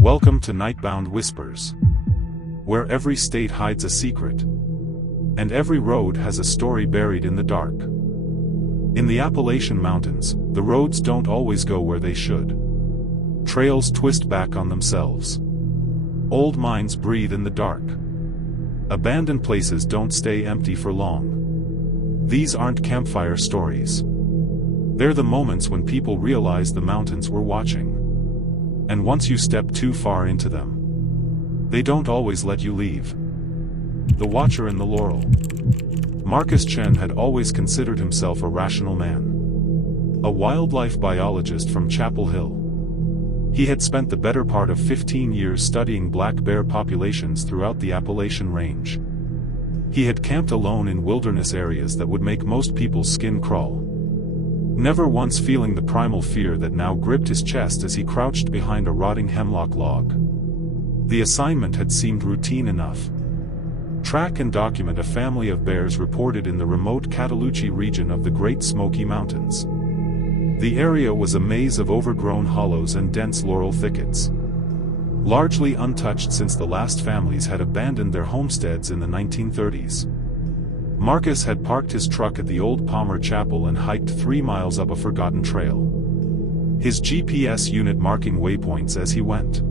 Welcome to Nightbound Whispers, where every state hides a secret, and every road has a story buried in the dark. In the Appalachian Mountains, the roads don't always go where they should. Trails twist back on themselves. Old mines breathe in the dark. Abandoned places don't stay empty for long. These aren't campfire stories. They're the moments when people realize the mountains were watching. And once you step too far into them, they don't always let you leave. The Watcher in the Laurel. Marcus Chen had always considered himself a rational man. A wildlife biologist from Chapel Hill. He had spent the better part of 15 years studying black bear populations throughout the Appalachian range. He had camped alone in wilderness areas that would make most people's skin crawl. Never once feeling the primal fear that now gripped his chest as he crouched behind a rotting hemlock log. The assignment had seemed routine enough. Track and document a family of bears reported in the remote Cataloochee region of the Great Smoky Mountains. The area was a maze of overgrown hollows and dense laurel thickets. Largely untouched since the last families had abandoned their homesteads in the 1930s. Marcus had parked his truck at the old Palmer Chapel and hiked 3 miles up a forgotten trail. His GPS unit marking waypoints as he went.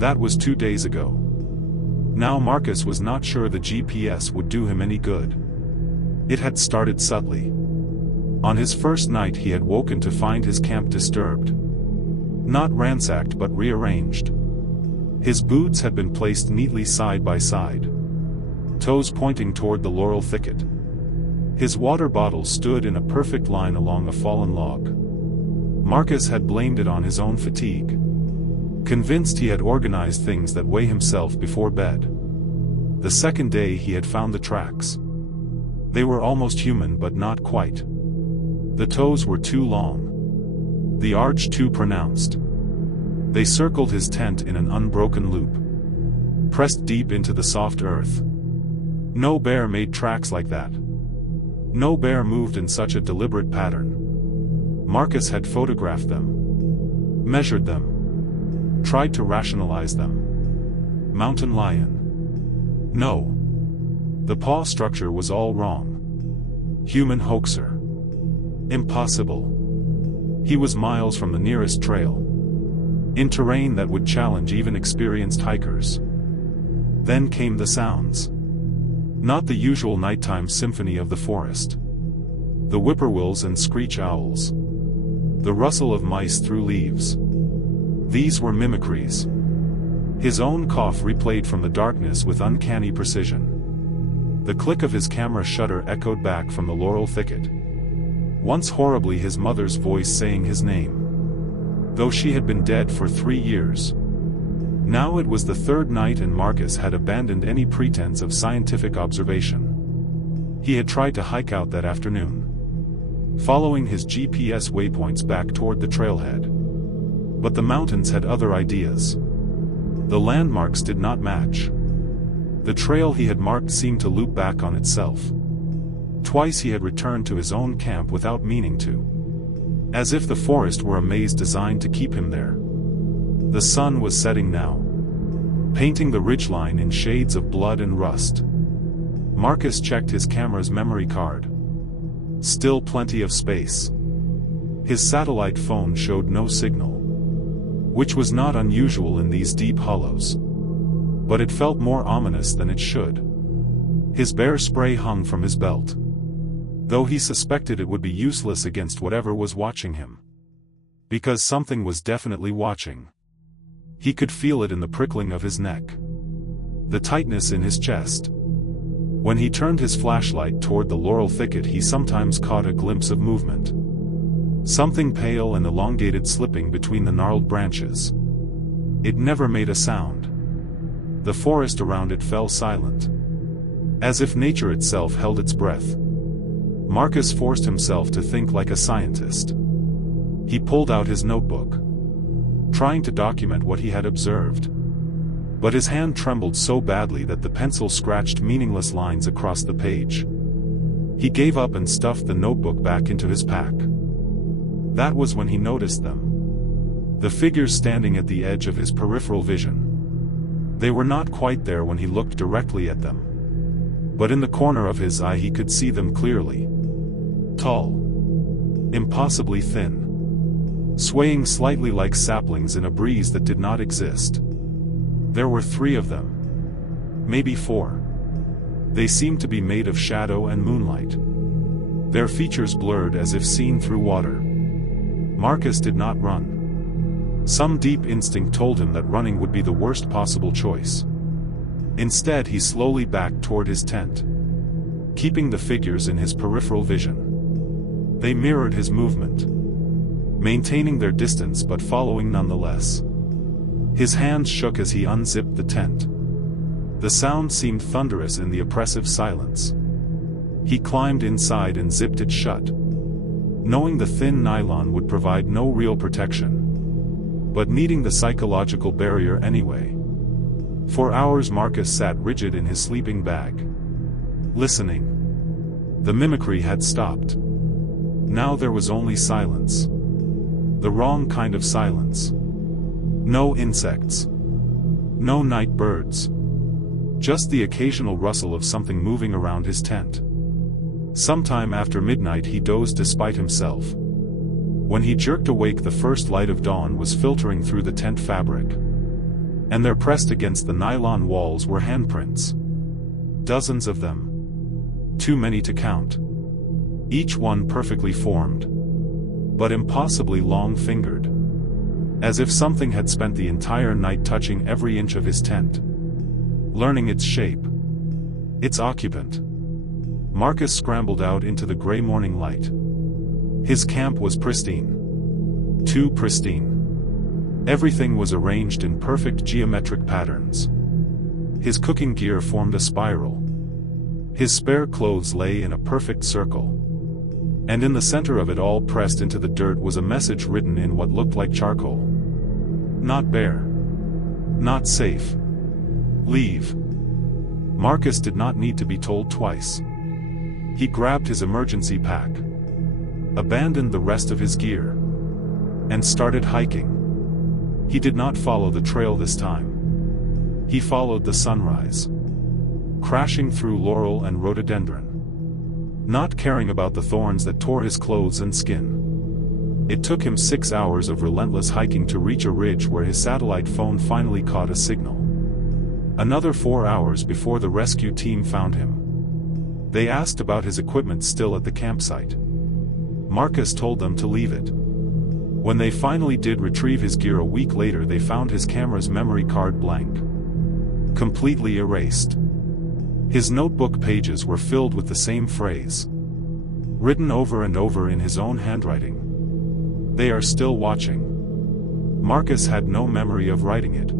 That was 2 days ago. Now Marcus was not sure the GPS would do him any good. It had started subtly. On his first night he had woken to find his camp disturbed. Not ransacked but rearranged. His boots had been placed neatly side by side, toes pointing toward the laurel thicket. His water bottle stood in a perfect line along a fallen log. Marcus had blamed it on his own fatigue. Convinced he had organized things that way himself before bed. The second day he had found the tracks. They were almost human but not quite. The toes were too long. The arch too pronounced. They circled his tent in an unbroken loop. Pressed deep into the soft earth. No bear made tracks like that. No bear moved in such a deliberate pattern. Marcus had photographed them. Measured them. Tried to rationalize them. Mountain lion. No. The paw structure was all wrong. Human hoaxer. Impossible. He was miles from the nearest trail. In terrain that would challenge even experienced hikers. Then came the sounds. Not the usual nighttime symphony of the forest. The whippoorwills and screech owls. The rustle of mice through leaves. These were mimicries. His own cough replayed from the darkness with uncanny precision. The click of his camera shutter echoed back from the laurel thicket. Once horribly his mother's voice saying his name. Though she had been dead for 3 years. Now it was the third night and Marcus had abandoned any pretense of scientific observation. He had tried to hike out that afternoon, following his GPS waypoints back toward the trailhead. But the mountains had other ideas. The landmarks did not match. The trail he had marked seemed to loop back on itself. Twice he had returned to his own camp without meaning to. As if the forest were a maze designed to keep him there. The sun was setting now, painting the ridgeline in shades of blood and rust. Marcus checked his camera's memory card. Still plenty of space. His satellite phone showed no signal, which was not unusual in these deep hollows. But it felt more ominous than it should. His bear spray hung from his belt, though he suspected it would be useless against whatever was watching him. Because something was definitely watching. He could feel it in the prickling of his neck. The tightness in his chest. When he turned his flashlight toward the laurel thicket he sometimes caught a glimpse of movement. Something pale and elongated slipping between the gnarled branches. It never made a sound. The forest around it fell silent. As if nature itself held its breath. Marcus forced himself to think like a scientist. He pulled out his notebook, trying to document what he had observed. But his hand trembled so badly that the pencil scratched meaningless lines across the page. He gave up and stuffed the notebook back into his pack. That was when he noticed them. The figures standing at the edge of his peripheral vision. They were not quite there when he looked directly at them. But in the corner of his eye he could see them clearly. Tall. Impossibly thin. Swaying slightly like saplings in a breeze that did not exist. There were 3 of them. Maybe 4. They seemed to be made of shadow and moonlight. Their features blurred as if seen through water. Marcus did not run. Some deep instinct told him that running would be the worst possible choice. Instead he slowly backed toward his tent, keeping the figures in his peripheral vision. They mirrored his movement, maintaining their distance but following nonetheless. His hands shook as he unzipped the tent. The sound seemed thunderous in the oppressive silence. He climbed inside and zipped it shut, knowing the thin nylon would provide no real protection, but needing the psychological barrier anyway. For hours Marcus sat rigid in his sleeping bag, listening. The mimicry had stopped. Now there was only silence. The wrong kind of silence. No insects. No night birds. Just the occasional rustle of something moving around his tent. Sometime after midnight he dozed despite himself. When he jerked awake, the first light of dawn was filtering through the tent fabric. And there pressed against the nylon walls were handprints. Dozens of them. Too many to count. Each one perfectly formed, but impossibly long-fingered. As if something had spent the entire night touching every inch of his tent, learning its shape, its occupant. Marcus scrambled out into the gray morning light. His camp was pristine. Too pristine. Everything was arranged in perfect geometric patterns. His cooking gear formed a spiral. His spare clothes lay in a perfect circle. And in the center of it all, pressed into the dirt, was a message written in what looked like charcoal. Not bear. Not safe. Leave. Marcus did not need to be told twice. He grabbed his emergency pack, abandoned the rest of his gear, and started hiking. He did not follow the trail this time. He followed the sunrise, crashing through laurel and rhododendron, not caring about the thorns that tore his clothes and skin. It took him 6 hours of relentless hiking to reach a ridge where his satellite phone finally caught a signal. Another 4 hours before the rescue team found him. They asked about his equipment still at the campsite. Marcus told them to leave it. When they finally did retrieve his gear a week later, they found his camera's memory card blank, completely erased. His notebook pages were filled with the same phrase, written over and over in his own handwriting. They are still watching. Marcus had no memory of writing it.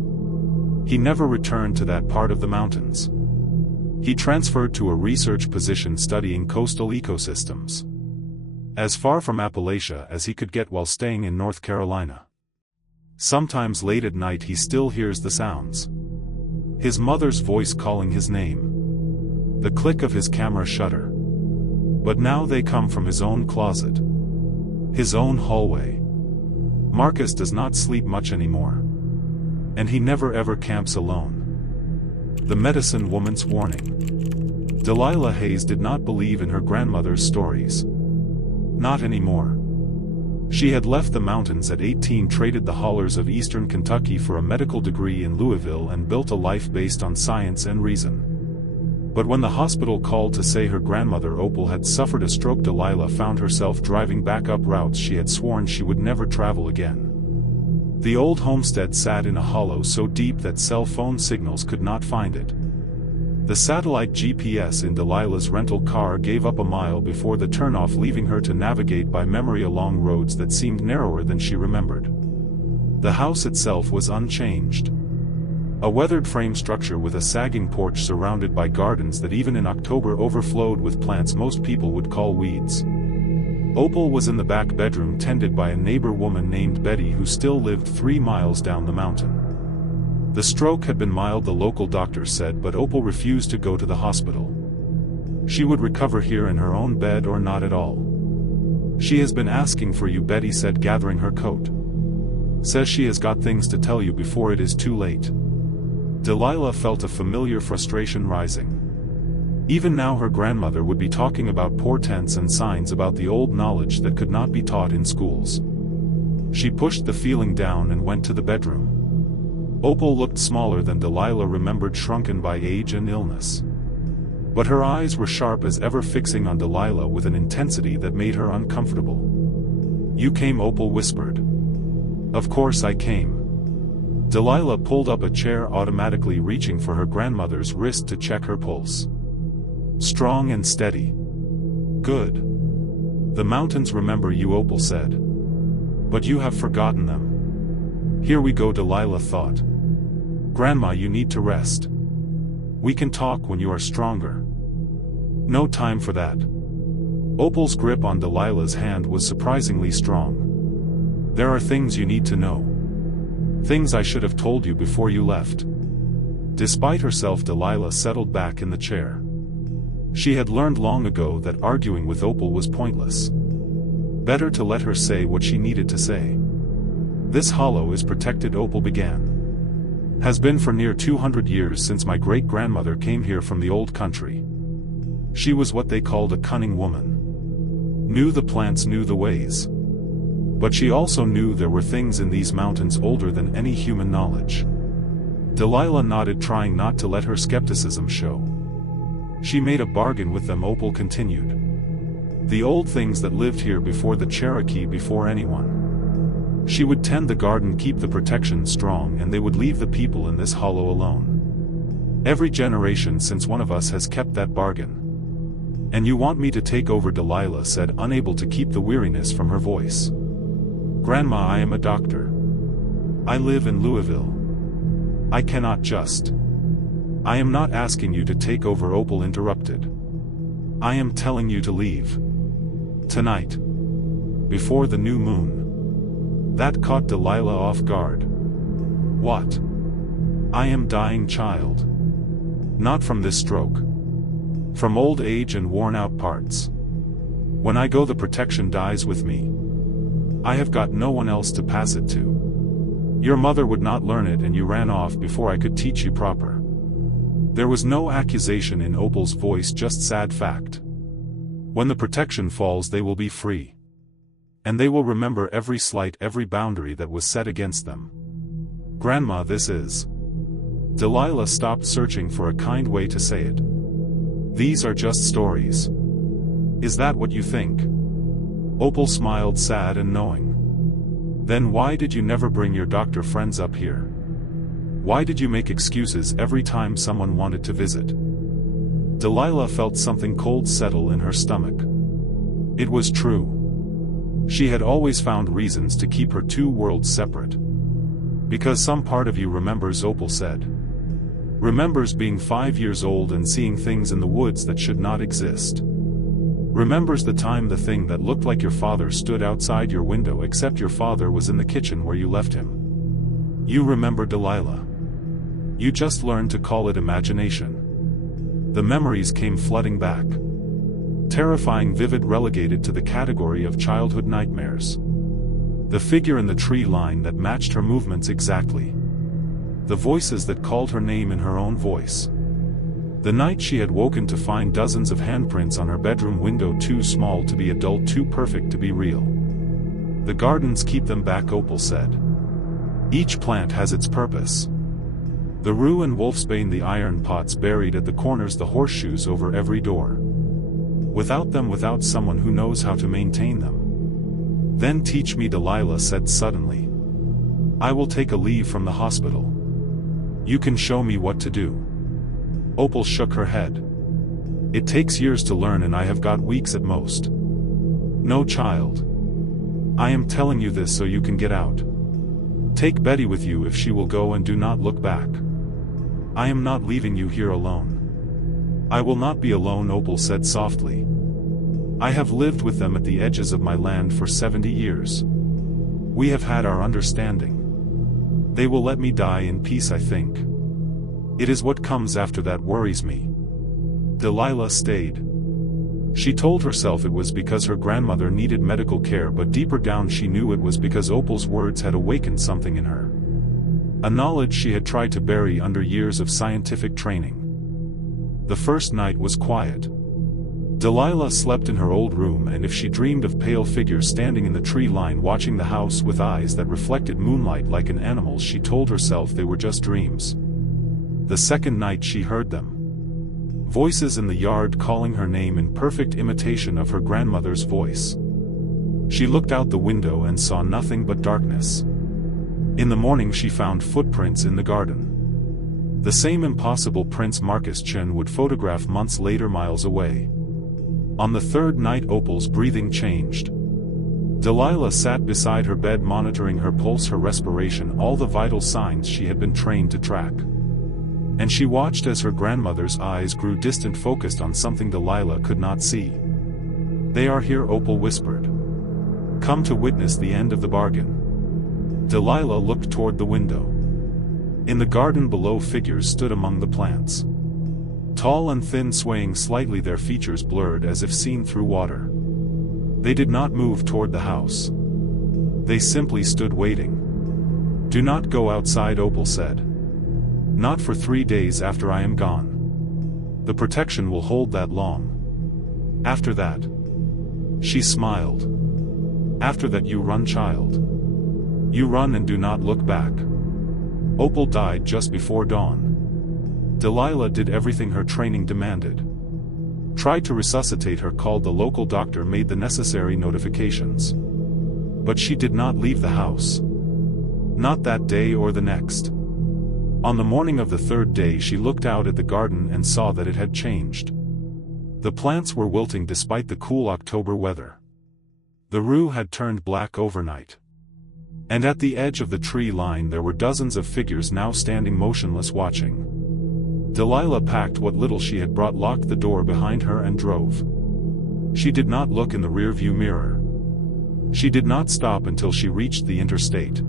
He never returned to that part of the mountains. He transferred to a research position studying coastal ecosystems, as far from Appalachia as he could get while staying in North Carolina. Sometimes late at night he still hears the sounds. His mother's voice calling his name. The click of his camera shutter. But now they come from his own closet. His own hallway. Marcus does not sleep much anymore. And he never ever camps alone. The medicine woman's warning. Delilah Hayes did not believe in her grandmother's stories. Not anymore. She had left the mountains at 18, traded the hollers of eastern Kentucky for a medical degree in Louisville, and built a life based on science and reason. But when the hospital called to say her grandmother Opal had suffered a stroke, Delilah found herself driving back up routes she had sworn she would never travel again. The old homestead sat in a hollow so deep that cell phone signals could not find it. The satellite GPS in Delilah's rental car gave up a mile before the turnoff, leaving her to navigate by memory along roads that seemed narrower than she remembered. The house itself was unchanged. A weathered frame structure with a sagging porch surrounded by gardens that even in October overflowed with plants most people would call weeds. Opal was in the back bedroom, tended by a neighbor woman named Betty who still lived 3 miles down the mountain. The stroke had been mild, the local doctor said, but Opal refused to go to the hospital. She would recover here in her own bed or not at all. She has been asking for you, Betty said, gathering her coat. Says she has got things to tell you before it is too late. Delilah felt a familiar frustration rising. Even now her grandmother would be talking about portents and signs about the old knowledge that could not be taught in schools. She pushed the feeling down and went to the bedroom. Opal looked smaller than Delilah remembered, shrunken by age and illness. But her eyes were sharp as ever, fixing on Delilah with an intensity that made her uncomfortable. "You came," Opal whispered. "Of course I came." Delilah pulled up a chair, automatically reaching for her grandmother's wrist to check her pulse. "Strong and steady. Good. The mountains remember you," Opal said. "But you have forgotten them." "Here we go," Delilah thought. "Grandma, you need to rest. We can talk when you are stronger." "No time for that." Opal's grip on Delilah's hand was surprisingly strong. "There are things you need to know. Things I should have told you before you left." Despite herself, Delilah settled back in the chair. She had learned long ago that arguing with Opal was pointless. Better to let her say what she needed to say. "This hollow is protected," Opal began. "Has been for near 200 years, since my great-grandmother came here from the old country. She was what they called a cunning woman. Knew the plants, knew the ways. But she also knew there were things in these mountains older than any human knowledge." Delilah nodded, trying not to let her skepticism show. "She made a bargain with them," Opal continued. "The old things that lived here before the Cherokee, before anyone. She would tend the garden, keep the protection strong, and they would leave the people in this hollow alone. Every generation since one of us has kept that bargain. And you want me to take over?" Delilah said, unable to keep the weariness from her voice. "Grandma, I am a doctor. I live in Louisville. I cannot just—" "I am not asking you to take over," Opal interrupted. "I am telling you to leave. Tonight. Before the new moon." That caught Delilah off guard. "What?" "I am dying, child. Not from this stroke. From old age and worn-out parts. When I go, the protection dies with me. I have got no one else to pass it to. Your mother would not learn it, and you ran off before I could teach you proper." There was no accusation in Opal's voice, just sad fact. "When the protection falls, they will be free. And they will remember every slight, every boundary that was set against them. Grandma, this is—" Delilah stopped, searching for a kind way to say it. "These are just stories." "Is that what you think?" Opal smiled, sad and knowing. "Then why did you never bring your doctor friends up here? Why did you make excuses every time someone wanted to visit?" Delilah felt something cold settle in her stomach. It was true. She had always found reasons to keep her two worlds separate. "Because some part of you remembers," Opal said. "Remembers being 5 years old and seeing things in the woods that should not exist. Remembers the time the thing that looked like your father stood outside your window, except your father was in the kitchen where you left him. You remember, Delilah. You just learned to call it imagination." The memories came flooding back. Terrifying, vivid, relegated to the category of childhood nightmares. The figure in the tree line that matched her movements exactly. The voices that called her name in her own voice. The night she had woken to find dozens of handprints on her bedroom window, too small to be adult, too perfect to be real. "The gardens keep them back," Opal said. "Each plant has its purpose. The rue and wolfsbane, the iron pots buried at the corners, the horseshoes over every door. Without them, without someone who knows how to maintain them." "Then teach me," Delilah said suddenly. "I will take a leave from the hospital. You can show me what to do." Opal shook her head. "It takes years to learn, and I have got weeks at most." "No, child. I am telling you this so you can get out. Take Betty with you if she will go, and do not look back. I am not leaving you here alone." "I will not be alone," Opal said softly. "I have lived with them at the edges of my land for 70 years. We have had our understanding. They will let me die in peace, I think. It is what comes after that worries me." Delilah stayed. She told herself it was because her grandmother needed medical care, but deeper down she knew it was because Opal's words had awakened something in her. A knowledge she had tried to bury under years of scientific training. The first night was quiet. Delilah slept in her old room, and if she dreamed of pale figures standing in the tree line watching the house with eyes that reflected moonlight like an animal's, she told herself they were just dreams. The second night she heard them. Voices in the yard calling her name in perfect imitation of her grandmother's voice. She looked out the window and saw nothing but darkness. In the morning she found footprints in the garden. The same impossible prints Marcus Chen would photograph months later miles away. On the third night Opal's breathing changed. Delilah sat beside her bed monitoring her pulse, her respiration, all the vital signs she had been trained to track. And she watched as her grandmother's eyes grew distant, focused on something Delilah could not see. "They are here," Opal whispered. "Come to witness the end of the bargain." Delilah looked toward the window. In the garden below, figures stood among the plants. Tall and thin, swaying slightly, their features blurred as if seen through water. They did not move toward the house. They simply stood waiting. "Do not go outside," Opal said. "Not for 3 days after I am gone. The protection will hold that long. After that..." She smiled. "After that you run, child. You run and do not look back." Opal died just before dawn. Delilah did everything her training demanded. Tried to resuscitate her, called the local doctor, made the necessary notifications. But she did not leave the house. Not that day or the next. On the morning of the third day she looked out at the garden and saw that it had changed. The plants were wilting despite the cool October weather. The rue had turned black overnight. And at the edge of the tree line there were dozens of figures now standing motionless, watching. Delilah packed what little she had brought, locked the door behind her and drove. She did not look in the rearview mirror. She did not stop until she reached the interstate.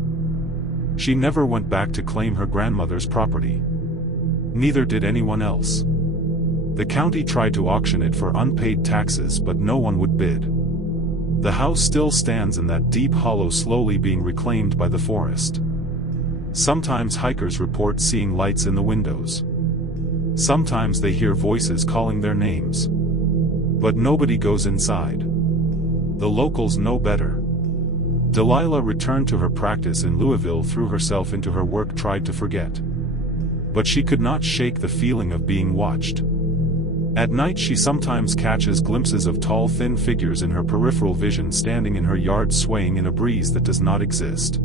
She never went back to claim her grandmother's property. Neither did anyone else. The county tried to auction it for unpaid taxes, but no one would bid. The house still stands in that deep hollow, slowly being reclaimed by the forest. Sometimes hikers report seeing lights in the windows. Sometimes they hear voices calling their names. But nobody goes inside. The locals know better. Delilah returned to her practice in Louisville, threw herself into her work, tried to forget. But she could not shake the feeling of being watched. At night she sometimes catches glimpses of tall, thin figures in her peripheral vision, standing in her yard, swaying in a breeze that does not exist.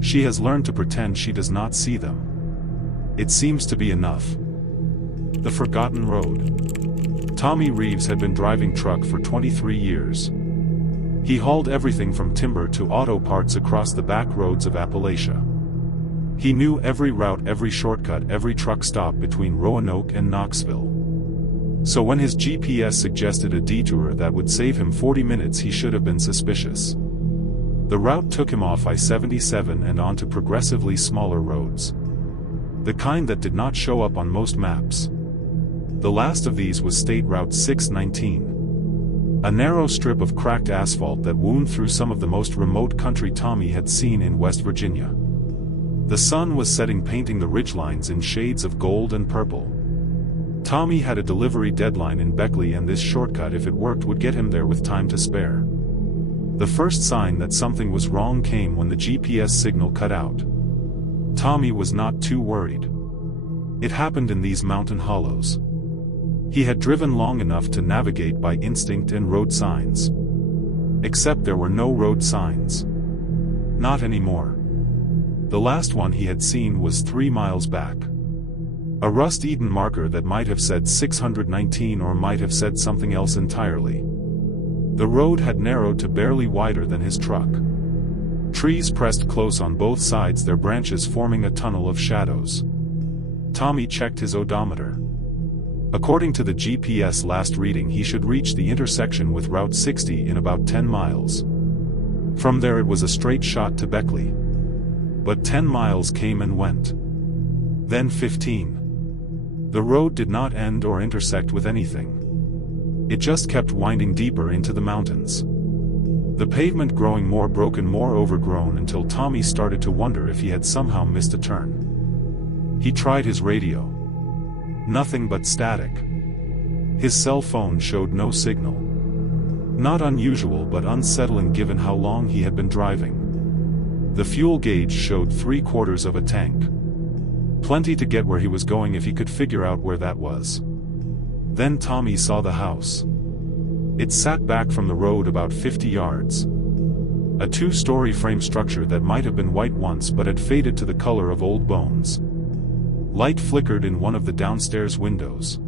She has learned to pretend she does not see them. It seems to be enough. The Forgotten Road. Tommy Reeves had been driving truck for 23 years. He hauled everything from timber to auto parts across the back roads of Appalachia. He knew every route, every shortcut, every truck stop between Roanoke and Knoxville. So when his GPS suggested a detour that would save him 40 minutes, he should have been suspicious. The route took him off I-77 and onto progressively smaller roads. The kind that did not show up on most maps. The last of these was State Route 619. A narrow strip of cracked asphalt that wound through some of the most remote country Tommy had seen in West Virginia. The sun was setting, painting the ridgelines in shades of gold and purple. Tommy had a delivery deadline in Beckley, and this shortcut, if it worked, would get him there with time to spare. The first sign that something was wrong came when the GPS signal cut out. Tommy was not too worried. It happened in these mountain hollows. He had driven long enough to navigate by instinct and road signs. Except there were no road signs. Not anymore. The last one he had seen was 3 miles back. A rust-eaten marker that might have said 619 or might have said something else entirely. The road had narrowed to barely wider than his truck. Trees pressed close on both sides, their branches forming a tunnel of shadows. Tommy checked his odometer. According to the GPS last reading, he should reach the intersection with Route 60 in about 10 miles. From there it was a straight shot to Beckley. But 10 miles came and went. Then 15. The road did not end or intersect with anything. It just kept winding deeper into the mountains. The pavement growing more broken, more overgrown, until Tommy started to wonder if he had somehow missed a turn. He tried his radio. Nothing but static. His cell phone showed no signal. Not unusual but unsettling given how long he had been driving. The fuel gauge showed 3/4 of a tank. Plenty to get where he was going if he could figure out where that was. Then Tommy saw the house. It sat back from the road about 50 yards. A 2-story frame structure that might have been white once but had faded to the color of old bones. Light flickered in one of the downstairs windows.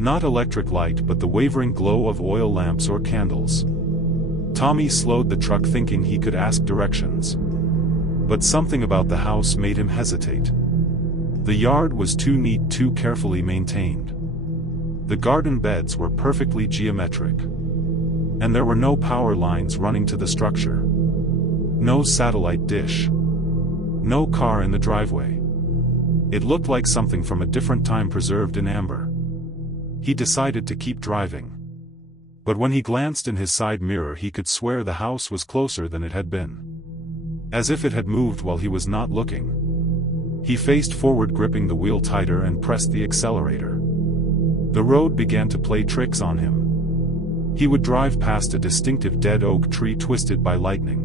Not electric light but the wavering glow of oil lamps or candles. Tommy slowed the truck thinking he could ask directions. But something about the house made him hesitate. The yard was too neat, too carefully maintained. The garden beds were perfectly geometric. And there were no power lines running to the structure. No satellite dish. No car in the driveway. It looked like something from a different time preserved in amber. He decided to keep driving. But when he glanced in his side mirror he could swear the house was closer than it had been. As if it had moved while he was not looking. He faced forward, gripping the wheel tighter, and pressed the accelerator. The road began to play tricks on him. He would drive past a distinctive dead oak tree twisted by lightning.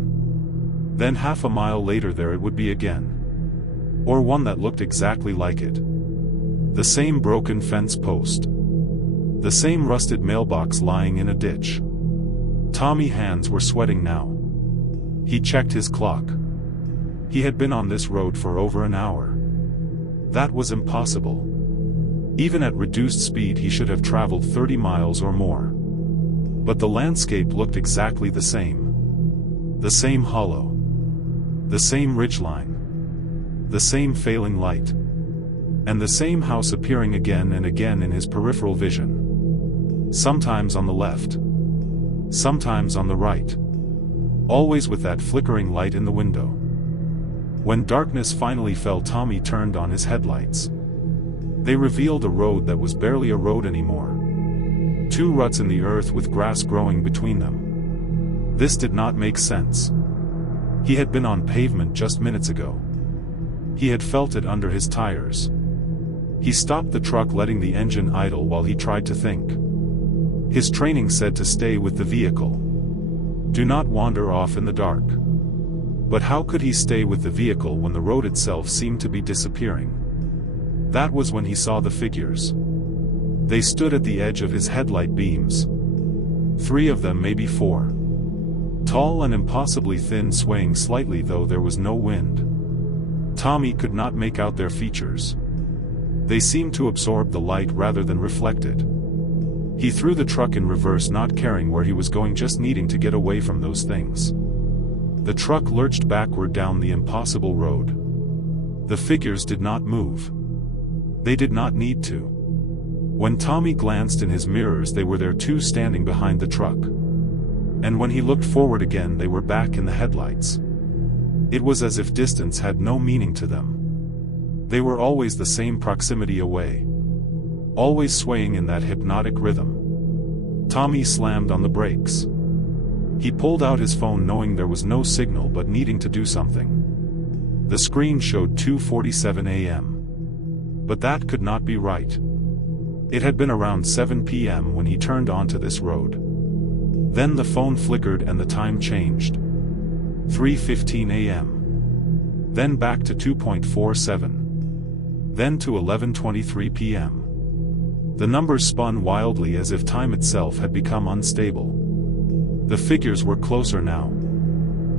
Then half a mile later there it would be again. Or one that looked exactly like it. The same broken fence post. The same rusted mailbox lying in a ditch. Tommy's hands were sweating now. He checked his clock. He had been on this road for over an hour. That was impossible. Even at reduced speed he should have traveled 30 miles or more. But the landscape looked exactly the same. The same hollow. The same ridgeline. The same failing light. And the same house appearing again and again in his peripheral vision. Sometimes on the left. Sometimes on the right. Always with that flickering light in the window. When darkness finally fell, Tommy turned on his headlights. They revealed a road that was barely a road anymore. 2 ruts in the earth with grass growing between them. This did not make sense. He had been on pavement just minutes ago. He had felt it under his tires. He stopped the truck, letting the engine idle while he tried to think. His training said to stay with the vehicle. Do not wander off in the dark. But how could he stay with the vehicle when the road itself seemed to be disappearing? That was when he saw the figures. They stood at the edge of his headlight beams. 3 of them, maybe 4. Tall and impossibly thin, swaying slightly though there was no wind. Tommy could not make out their features. They seemed to absorb the light rather than reflect it. He threw the truck in reverse, not caring where he was going, just needing to get away from those things. The truck lurched backward down the impossible road. The figures did not move. They did not need to. When Tommy glanced in his mirrors they were there too, standing behind the truck. And when he looked forward again they were back in the headlights. It was as if distance had no meaning to them. They were always the same proximity away. Always swaying in that hypnotic rhythm. Tommy slammed on the brakes. He pulled out his phone knowing there was no signal but needing to do something. The screen showed 2:47 a.m. But that could not be right. It had been around 7 p.m. when he turned onto this road. Then the phone flickered and the time changed. 3:15 a.m. Then back to 2:47. Then to 11:23 p.m. The numbers spun wildly as if time itself had become unstable. The figures were closer now.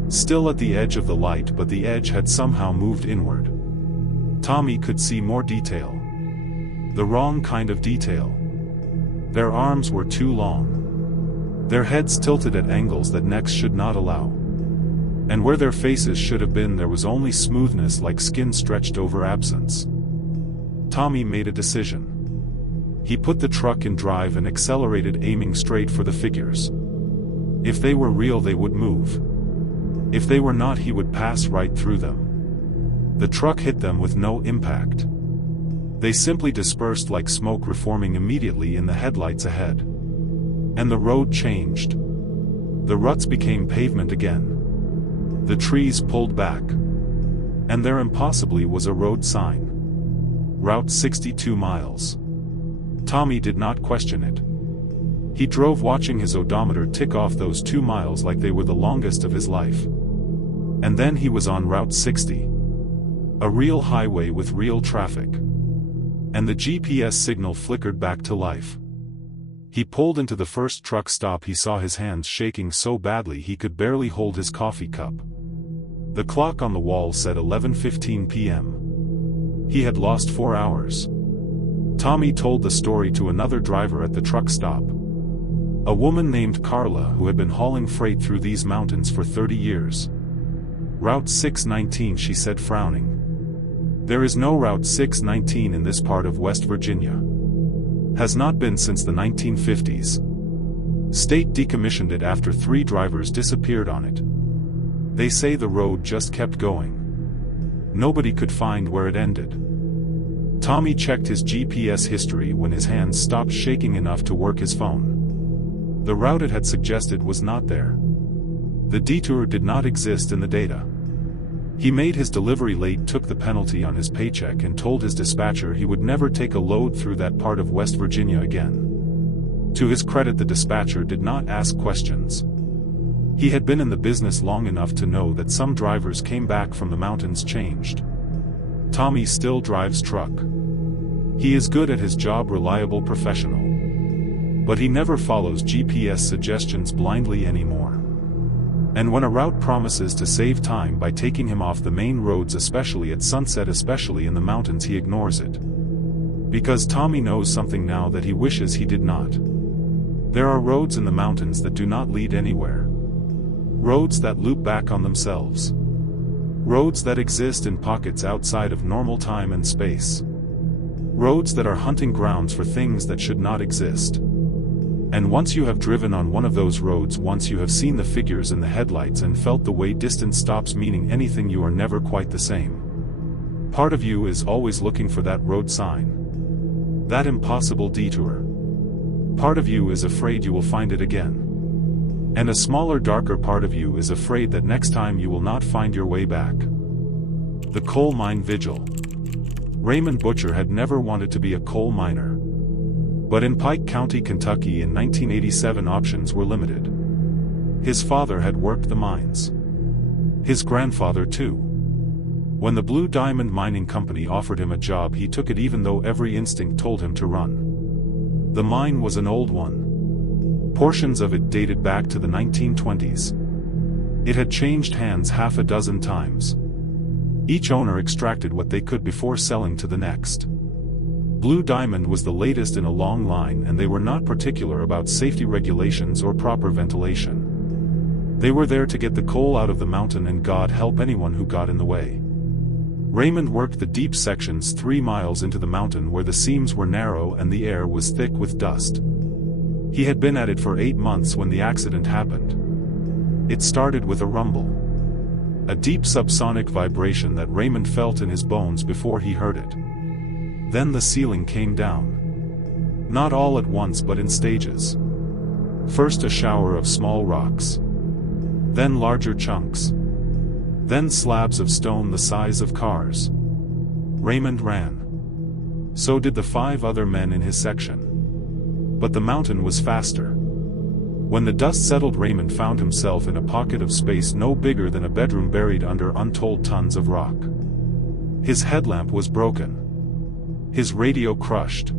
Still at the edge of the light, but the edge had somehow moved inward. Tommy could see more detail. The wrong kind of detail. Their arms were too long. Their heads tilted at angles that necks should not allow. And where their faces should have been there was only smoothness, like skin stretched over absence. Tommy made a decision. He put the truck in drive and accelerated, aiming straight for the figures. If they were real they would move. If they were not he would pass right through them. The truck hit them with no impact. They simply dispersed like smoke, reforming immediately in the headlights ahead. And the road changed. The ruts became pavement again. The trees pulled back. And there impossibly was a road sign. Route 62 miles. Tommy did not question it. He drove watching his odometer tick off those 2 miles like they were the longest of his life. And then he was on Route 60. A real highway with real traffic. And the GPS signal flickered back to life. He pulled into the first truck stop. He saw his hands shaking so badly he could barely hold his coffee cup. The clock on the wall said 11:15 p.m. He had lost 4 hours. Tommy told the story to another driver at the truck stop. A woman named Carla who had been hauling freight through these mountains for 30 years. Route 619, she said, frowning. There is no Route 619 in this part of West Virginia. Has not been since the 1950s. State decommissioned it after 3 drivers disappeared on it. They say the road just kept going. Nobody could find where it ended. Tommy checked his GPS history when his hands stopped shaking enough to work his phone. The route it had suggested was not there. The detour did not exist in the data. He made his delivery late, took the penalty on his paycheck, and told his dispatcher he would never take a load through that part of West Virginia again. To his credit, the dispatcher did not ask questions. He had been in the business long enough to know that some drivers came back from the mountains changed. Tommy still drives truck. He is good at his job, reliable professional. But he never follows GPS suggestions blindly anymore. And when a route promises to save time by taking him off the main roads, especially at sunset, especially in the mountains, he ignores it. Because Tommy knows something now that he wishes he did not. There are roads in the mountains that do not lead anywhere. Roads that loop back on themselves. Roads that exist in pockets outside of normal time and space. Roads that are hunting grounds for things that should not exist. And once you have driven on one of those roads, once you have seen the figures in the headlights and felt the way distance stops meaning anything, you are never quite the same. Part of you is always looking for that road sign. That impossible detour. Part of you is afraid you will find it again. And a smaller, darker part of you is afraid that next time you will not find your way back. The coal mine vigil. Raymond Butcher had never wanted to be a coal miner. But in Pike County, Kentucky in 1987, options were limited. His father had worked the mines. His grandfather too. When the Blue Diamond Mining Company offered him a job, he took it even though every instinct told him to run. The mine was an old one. Portions of it dated back to the 1920s. It had changed hands half a dozen times. Each owner extracted what they could before selling to the next. Blue Diamond was the latest in a long line, and they were not particular about safety regulations or proper ventilation. They were there to get the coal out of the mountain, and God help anyone who got in the way. Raymond worked the deep sections 3 miles into the mountain where the seams were narrow and the air was thick with dust. He had been at it for 8 months when the accident happened. It started with a rumble. A deep subsonic vibration that Raymond felt in his bones before he heard it. Then the ceiling came down. Not all at once but in stages. First a shower of small rocks. Then larger chunks. Then slabs of stone the size of cars. Raymond ran. So did the 5 other men in his section. But the mountain was faster. When the dust settled, Raymond found himself in a pocket of space no bigger than a bedroom buried under untold tons of rock. His headlamp was broken. His radio crushed.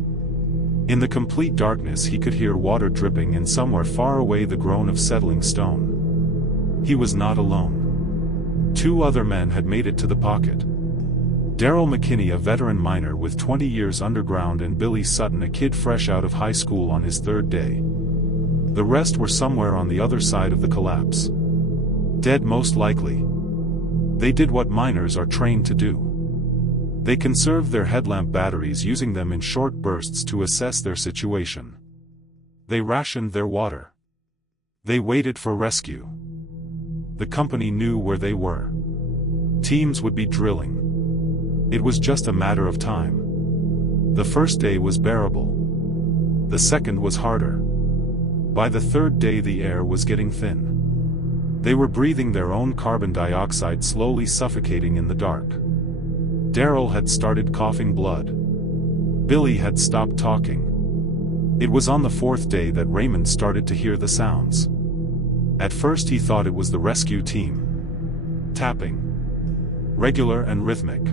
In the complete darkness he could hear water dripping and somewhere far away the groan of settling stone. He was not alone. 2 other men had made it to the pocket. Darrell McKinney, a veteran miner with 20 years underground, and Billy Sutton, a kid fresh out of high school on his 3rd day. The rest were somewhere on the other side of the collapse. Dead most likely. They did what miners are trained to do. They conserved their headlamp batteries, using them in short bursts to assess their situation. They rationed their water. They waited for rescue. The company knew where they were. Teams would be drilling. It was just a matter of time. The first day was bearable. The second was harder. By the third day the air was getting thin. They were breathing their own carbon dioxide, slowly suffocating in the dark. Daryl had started coughing blood. Billy had stopped talking. It was on the fourth day that Raymond started to hear the sounds. At first he thought it was the rescue team. Tapping. Regular and rhythmic.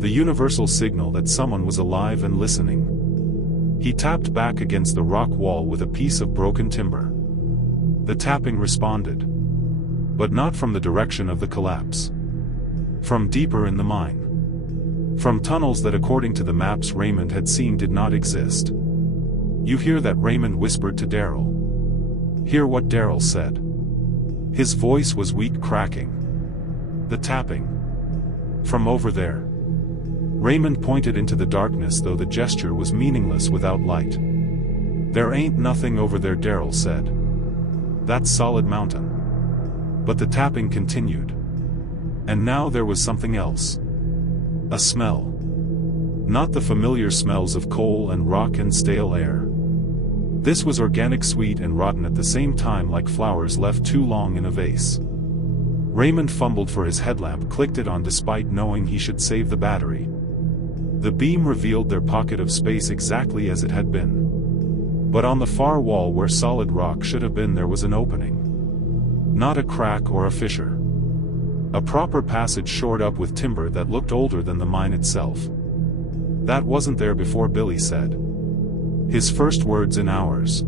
The universal signal that someone was alive and listening. He tapped back against the rock wall with a piece of broken timber. The tapping responded. But not from the direction of the collapse. From deeper in the mine. From tunnels that, according to the maps Raymond had seen, did not exist. "You hear that?" Raymond whispered to Daryl. "Hear what?" Daryl said. His voice was weak, cracking. "The tapping. From over there." Raymond pointed into the darkness, though the gesture was meaningless without light. "There ain't nothing over there," Daryl said. "That's solid mountain." But the tapping continued. And now there was something else. A smell. Not the familiar smells of coal and rock and stale air. This was organic, sweet and rotten at the same time, like flowers left too long in a vase. Raymond fumbled for his headlamp, clicked it on despite knowing he should save the battery. The beam revealed their pocket of space exactly as it had been. But on the far wall where solid rock should have been, there was an opening. Not a crack or a fissure. A proper passage shored up with timber that looked older than the mine itself. "That wasn't there before," Billy said. His first words in hours.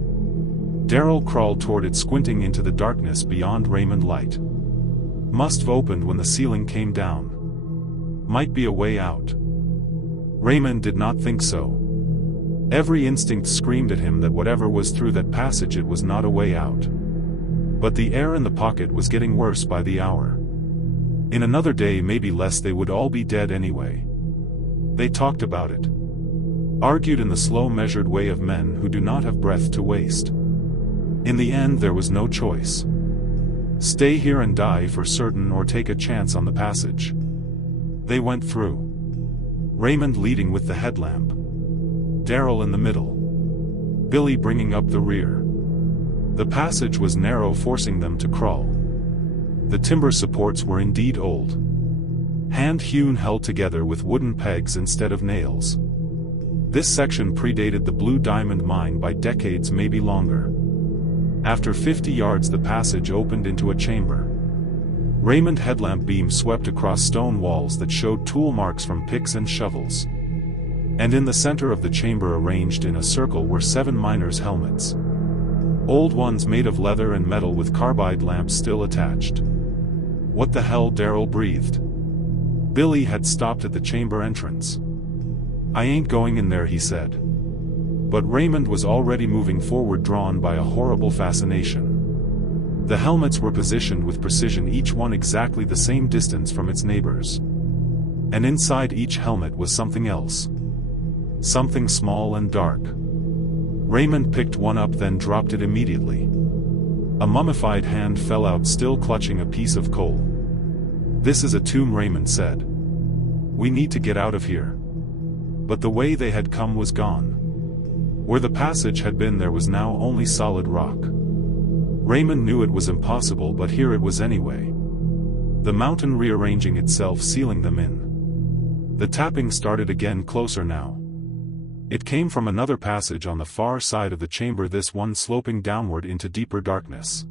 Daryl crawled toward it, squinting into the darkness beyond Raymond. Light. Must've opened when the ceiling came down. Might be a way out. Raymond did not think so. Every instinct screamed at him that whatever was through that passage, it was not a way out. But the air in the pocket was getting worse by the hour. In another day, maybe less, they would all be dead anyway. They talked about it. Argued in the slow, measured way of men who do not have breath to waste. In the end, there was no choice. Stay here and die for certain, or take a chance on the passage. They went through. Raymond leading with the headlamp. Daryl in the middle. Billy bringing up the rear. The passage was narrow, forcing them to crawl. The timber supports were indeed old. Hand-hewn, held together with wooden pegs instead of nails. This section predated the Blue Diamond mine by decades, maybe longer. After 50 yards the passage opened into a chamber. Raymond headlamp beam swept across stone walls that showed tool marks from picks and shovels. And in the center of the chamber, arranged in a circle, were 7 miners' helmets. Old ones made of leather and metal with carbide lamps still attached. "What the hell?" Daryl breathed. Billy had stopped at the chamber entrance. "I ain't going in there," he said. But Raymond was already moving forward, drawn by a horrible fascination. The helmets were positioned with precision, each one exactly the same distance from its neighbors. And inside each helmet was something else. Something small and dark. Raymond picked one up, then dropped it immediately. A mummified hand fell out, still clutching a piece of coal. "This is a tomb," Raymond said. "We need to get out of here." But the way they had come was gone. Where the passage had been, there was now only solid rock. Raymond knew it was impossible, but here it was anyway. The mountain rearranging itself, sealing them in. The tapping started again, closer now. It came from another passage on the far side of the chamber, this one sloping downward into deeper darkness.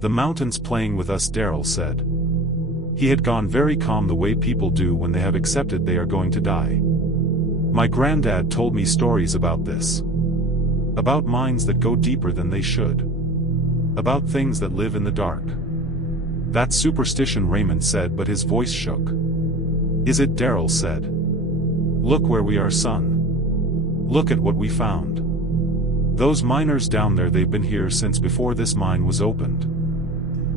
"The mountain's playing with us," Daryl said. He had gone very calm, the way people do when they have accepted they are going to die. "My granddad told me stories about this. About mines that go deeper than they should. About things that live in the dark." "That's superstition," Raymond said, but his voice shook. "Is it?" Daryl said. "Look where we are, son. Look at what we found. Those miners down there, they've been here since before this mine was opened.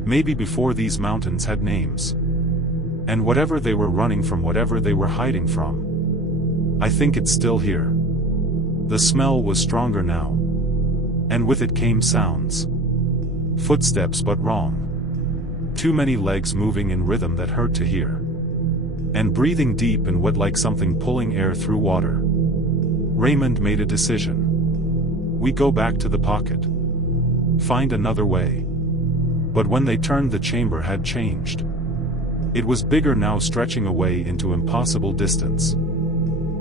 Maybe before these mountains had names. And whatever they were running from, whatever they were hiding from, I think it's still here." The smell was stronger now. And with it came sounds. Footsteps, but wrong. Too many legs moving in rhythm that hurt to hear. And breathing deep and wet, like something pulling air through water. Raymond made a decision. "We go back to the pocket." Find another way. But when they turned, the chamber had changed. It was bigger now, stretching away into impossible distance.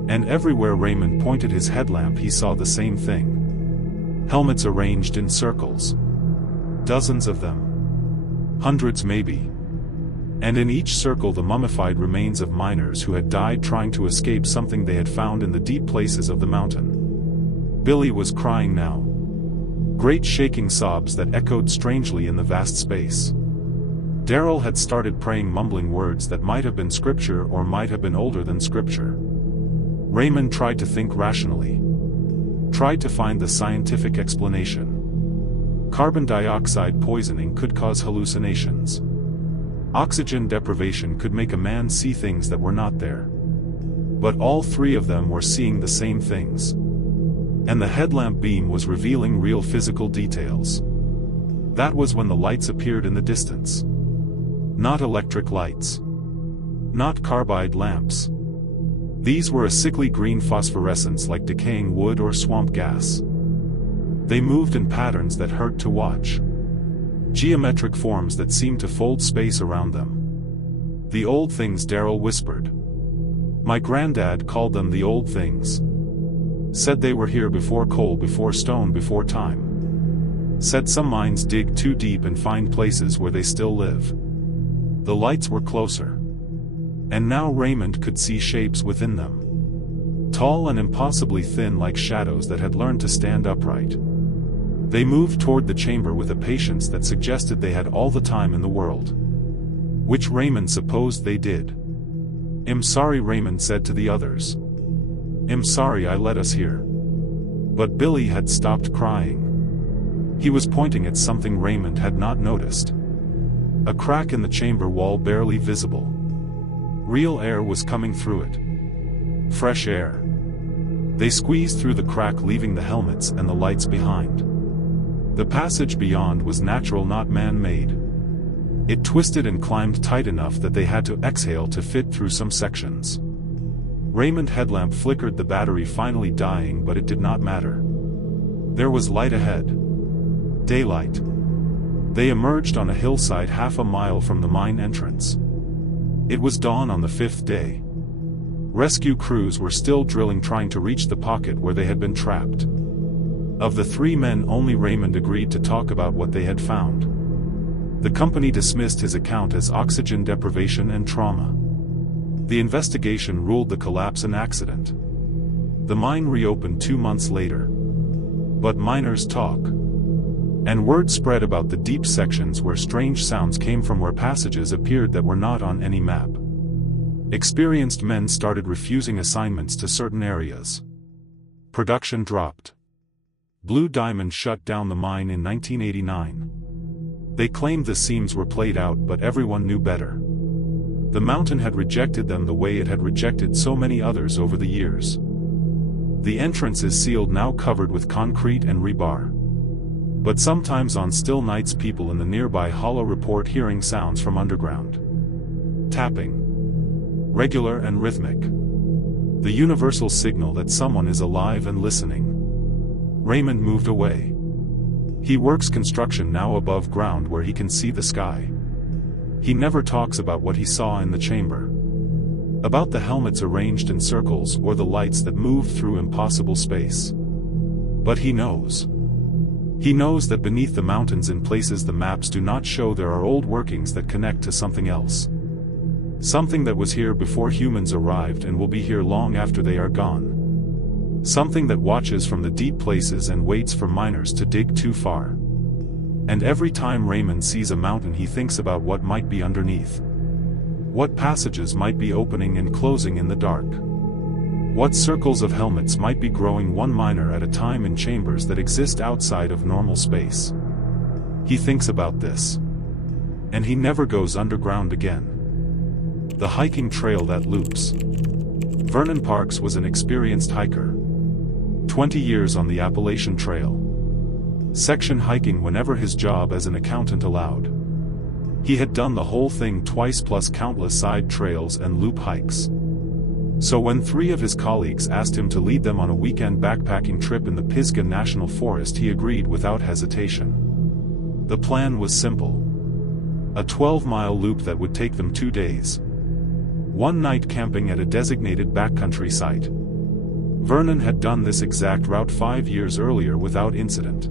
And everywhere Raymond pointed his headlamp, he saw the same thing. Helmets arranged in circles. Dozens of them. Hundreds maybe. And in each circle the mummified remains of miners who had died trying to escape something they had found in the deep places of the mountain. Billy was crying now. Great shaking sobs that echoed strangely in the vast space. Darrell had started praying, mumbling words that might have been scripture or might have been older than scripture. Raymond tried to think rationally. Tried to find the scientific explanation. Carbon dioxide poisoning could cause hallucinations. Oxygen deprivation could make a man see things that were not there. But all three of them were seeing the same things. And the headlamp beam was revealing real physical details. That was when the lights appeared in the distance. Not electric lights. Not carbide lamps. These were a sickly green phosphorescence like decaying wood or swamp gas. They moved in patterns that hurt to watch. Geometric forms that seemed to fold space around them. The old things, Darrell whispered. My granddad called them the old things. Said they were here before coal, before stone, before time. Said some mines dig too deep and find places where they still live. The lights were closer. And now Raymond could see shapes within them. Tall and impossibly thin, like shadows that had learned to stand upright. They moved toward the chamber with a patience that suggested they had all the time in the world. Which Raymond supposed they did. "I'm sorry," Raymond said to the others. "I'm sorry I let us here." But Billy had stopped crying. He was pointing at something Raymond had not noticed. A crack in the chamber wall, barely visible. Real air was coming through it. Fresh air. They squeezed through the crack, leaving the helmets and the lights behind. The passage beyond was natural, not man-made. It twisted and climbed tight enough that they had to exhale to fit through some sections. Raymond's headlamp flickered, the battery finally dying, but it did not matter. There was light ahead. Daylight. They emerged on a hillside half a mile from the mine entrance. It was dawn on the 5th day. Rescue crews were still drilling, trying to reach the pocket where they had been trapped. Of the three men, only Raymond agreed to talk about what they had found. The company dismissed his account as oxygen deprivation and trauma. The investigation ruled the collapse an accident. The mine reopened 2 months later. But miners talk. And word spread about the deep sections where strange sounds came from, where passages appeared that were not on any map. Experienced men started refusing assignments to certain areas. Production dropped. Blue Diamond shut down the mine in 1989. They claimed the seams were played out, but everyone knew better. The mountain had rejected them the way it had rejected so many others over the years. The entrance is sealed now, covered with concrete and rebar. But sometimes on still nights, people in the nearby hollow report hearing sounds from underground. Tapping. Regular and rhythmic. The universal signal that someone is alive and listening. Raymond moved away. He works construction now above ground where he can see the sky. He never talks about what he saw in the chamber. About the helmets arranged in circles or the lights that moved through impossible space. But he knows. He knows that beneath the mountains, in places the maps do not show, there are old workings that connect to something else. Something that was here before humans arrived and will be here long after they are gone. Something that watches from the deep places and waits for miners to dig too far. And every time Raymond sees a mountain, he thinks about what might be underneath. What passages might be opening and closing in the dark. What circles of helmets might be growing, one miner at a time, in chambers that exist outside of normal space. He thinks about this. And he never goes underground again. The hiking trail that loops. Vernon Parks was an experienced hiker. 20 years on the Appalachian Trail. Section hiking whenever his job as an accountant allowed. He had done the whole thing twice, plus countless side trails and loop hikes. So when 3 of his colleagues asked him to lead them on a weekend backpacking trip in the Pisgah National Forest, he agreed without hesitation. The plan was simple. A 12-mile loop that would take them 2 days. One night camping at a designated backcountry site. Vernon had done this exact route 5 years earlier without incident.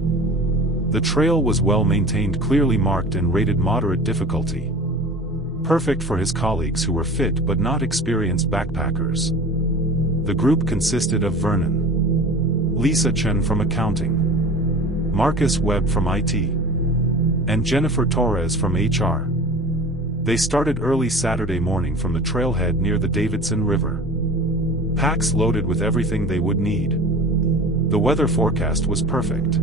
The trail was well maintained, clearly marked and rated moderate difficulty. Perfect for his colleagues who were fit but not experienced backpackers. The group consisted of Vernon, Lisa Chen from accounting, Marcus Webb from IT, and Jennifer Torres from HR. They started early Saturday morning from the trailhead near the Davidson River. Packs loaded with everything they would need. The weather forecast was perfect.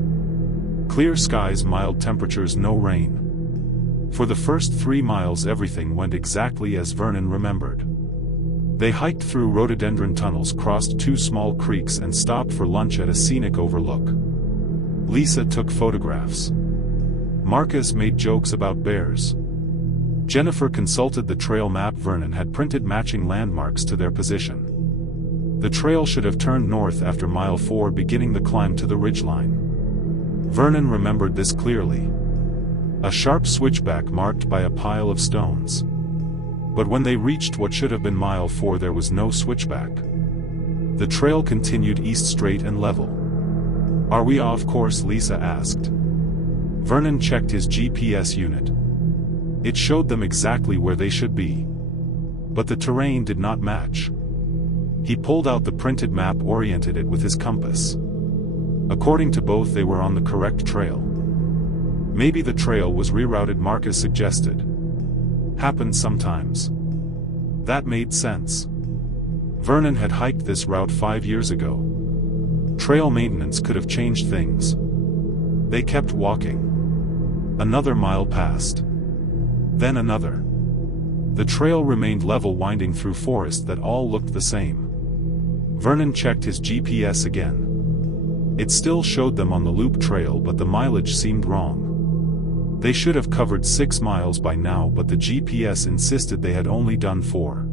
Clear skies, mild temperatures, no rain. For the first 3 miles everything went exactly as Vernon remembered. They hiked through rhododendron tunnels, crossed 2 small creeks and stopped for lunch at a scenic overlook. Lisa took photographs. Marcus made jokes about bears. Jennifer consulted the trail map Vernon had printed, matching landmarks to their position. The trail should have turned north after mile 4, beginning the climb to the ridgeline. Vernon remembered this clearly. A sharp switchback marked by a pile of stones. But when they reached what should have been mile 4, there was no switchback. The trail continued east, straight and level. "Are we off course?" Lisa asked. Vernon checked his GPS unit. It showed them exactly where they should be. But the terrain did not match. He pulled out the printed map, oriented it with his compass. According to both, they were on the correct trail. Maybe the trail was rerouted, Marcus suggested. Happens sometimes. That made sense. Vernon had hiked this route 5 years ago. Trail maintenance could have changed things. They kept walking. Another mile passed. Then another. The trail remained level, winding through forest that all looked the same. Vernon checked his GPS again. It still showed them on the loop trail, but the mileage seemed wrong. They should have covered 6 miles by now, but the GPS insisted they had only done 4.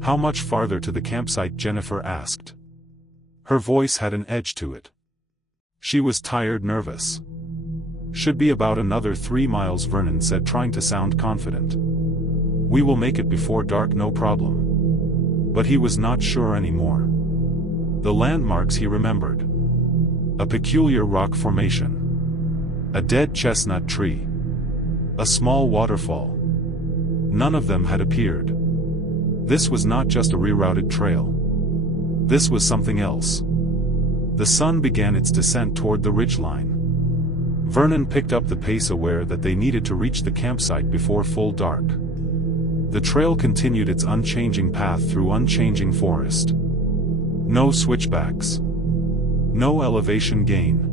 "How much farther to the campsite?" Jennifer asked. Her voice had an edge to it. She was tired, nervous. "Should be about another 3 miles, Vernon said, trying to sound confident. "We will make it before dark, no problem." But he was not sure anymore. The landmarks he remembered. A peculiar rock formation. A dead chestnut tree. A small waterfall. None of them had appeared. This was not just a rerouted trail. This was something else. The sun began its descent toward the ridgeline. Vernon picked up the pace, aware that they needed to reach the campsite before full dark. The trail continued its unchanging path through unchanging forest. No switchbacks. No elevation gain.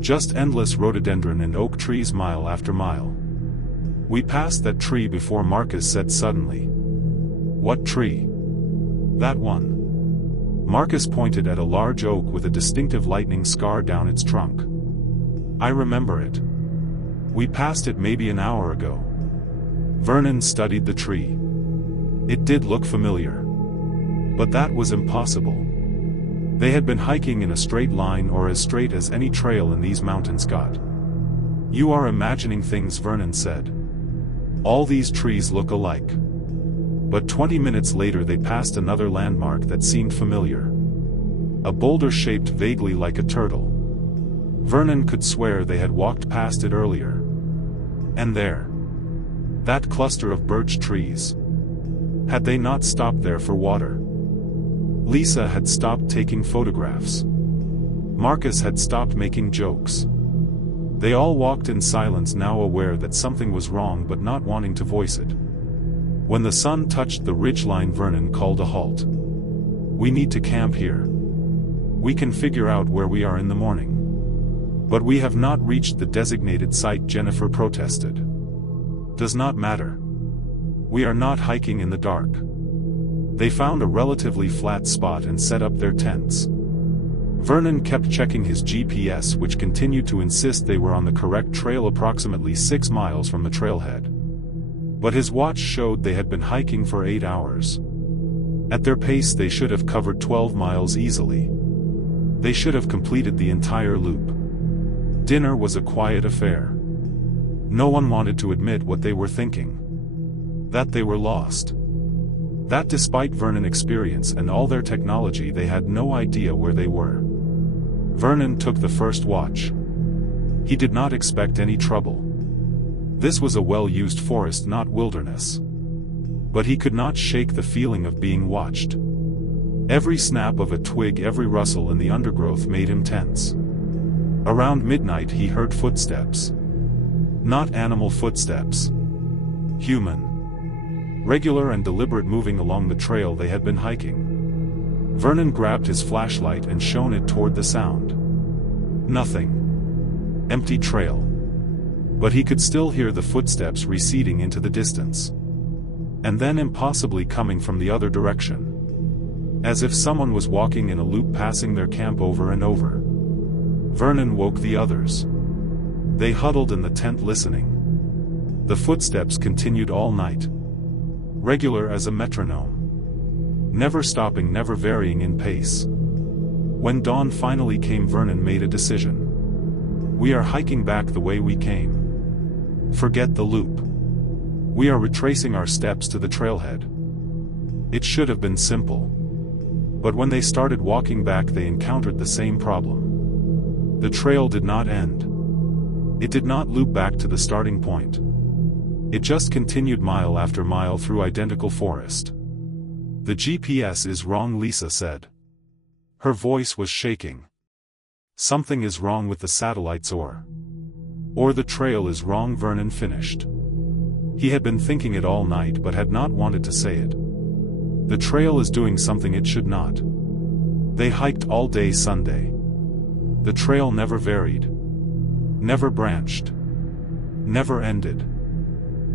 Just endless rhododendron and oak trees mile after mile. "We passed that tree before," Marcus said suddenly. "What tree?" "That one." Marcus pointed at a large oak with a distinctive lightning scar down its trunk. "I remember it. We passed it maybe an hour ago." Vernon studied the tree. It did look familiar. But that was impossible. They had been hiking in a straight line, or as straight as any trail in these mountains got. "You are imagining things," Vernon said. "All these trees look alike." But 20 minutes later they passed another landmark that seemed familiar. A boulder shaped vaguely like a turtle. Vernon could swear they had walked past it earlier. And there. That cluster of birch trees. Had they not stopped there for water? Lisa had stopped taking photographs. Marcus had stopped making jokes. They all walked in silence, now aware that something was wrong but not wanting to voice it. When the sun touched the ridgeline, Vernon called a halt. "We need to camp here. We can figure out where we are in the morning." "But we have not reached the designated site," Jennifer protested. "Does not matter. We are not hiking in the dark." They found a relatively flat spot and set up their tents. Vernon kept checking his GPS, which continued to insist they were on the correct trail, approximately 6 miles from the trailhead. But his watch showed they had been hiking for 8 hours. At their pace they should have covered 12 miles easily. They should have completed the entire loop. Dinner was a quiet affair. No one wanted to admit what they were thinking. That they were lost. That despite Vernon experience and all their technology they had no idea where they were. Vernon took the first watch. He did not expect any trouble. This was a well-used forest, not wilderness. But he could not shake the feeling of being watched. Every snap of a twig, every rustle in the undergrowth made him tense. Around midnight he heard footsteps. Not animal footsteps. Human. Regular and deliberate moving along the trail they had been hiking. Vernon grabbed his flashlight and shone it toward the sound. Nothing. Empty trail. But he could still hear the footsteps receding into the distance. And then impossibly coming from the other direction. As if someone was walking in a loop passing their camp over and over. Vernon woke the others. They huddled in the tent listening. The footsteps continued all night. Regular as a metronome. Never stopping, never varying in pace. When dawn finally came, Vernon made a decision. We are hiking back the way we came. Forget the loop. We are retracing our steps to the trailhead. It should have been simple. But when they started walking back they encountered the same problem. The trail did not end. It did not loop back to the starting point. It just continued mile after mile through identical forest. The GPS is wrong, Lisa said. Her voice was shaking. Something is wrong with the satellites or the trail is wrong, Vernon finished. He had been thinking it all night but had not wanted to say it. The trail is doing something it should not. They hiked all day Sunday. The trail never varied. Never branched. Never ended.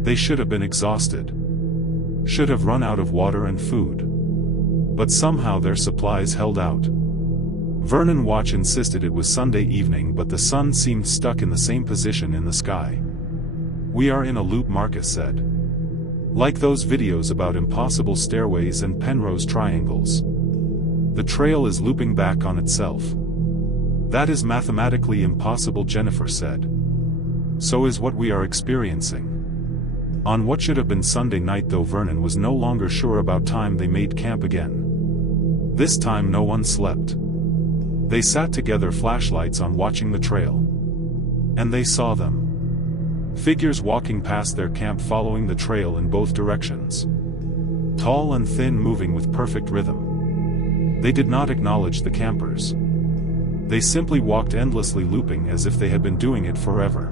They should have been exhausted. Should have run out of water and food. But somehow their supplies held out. Vernon watch insisted it was Sunday evening, but the sun seemed stuck in the same position in the sky. We are in a loop, Marcus said. Like those videos about impossible stairways and Penrose triangles. The trail is looping back on itself. That is mathematically impossible, Jennifer said. So is what we are experiencing. On what should have been Sunday night, though, Vernon was no longer sure about time, they made camp again. This time no one slept. They sat together, flashlights on, watching the trail. And they saw them. Figures walking past their camp, following the trail in both directions. Tall and thin, moving with perfect rhythm. They did not acknowledge the campers. They simply walked endlessly, looping as if they had been doing it forever.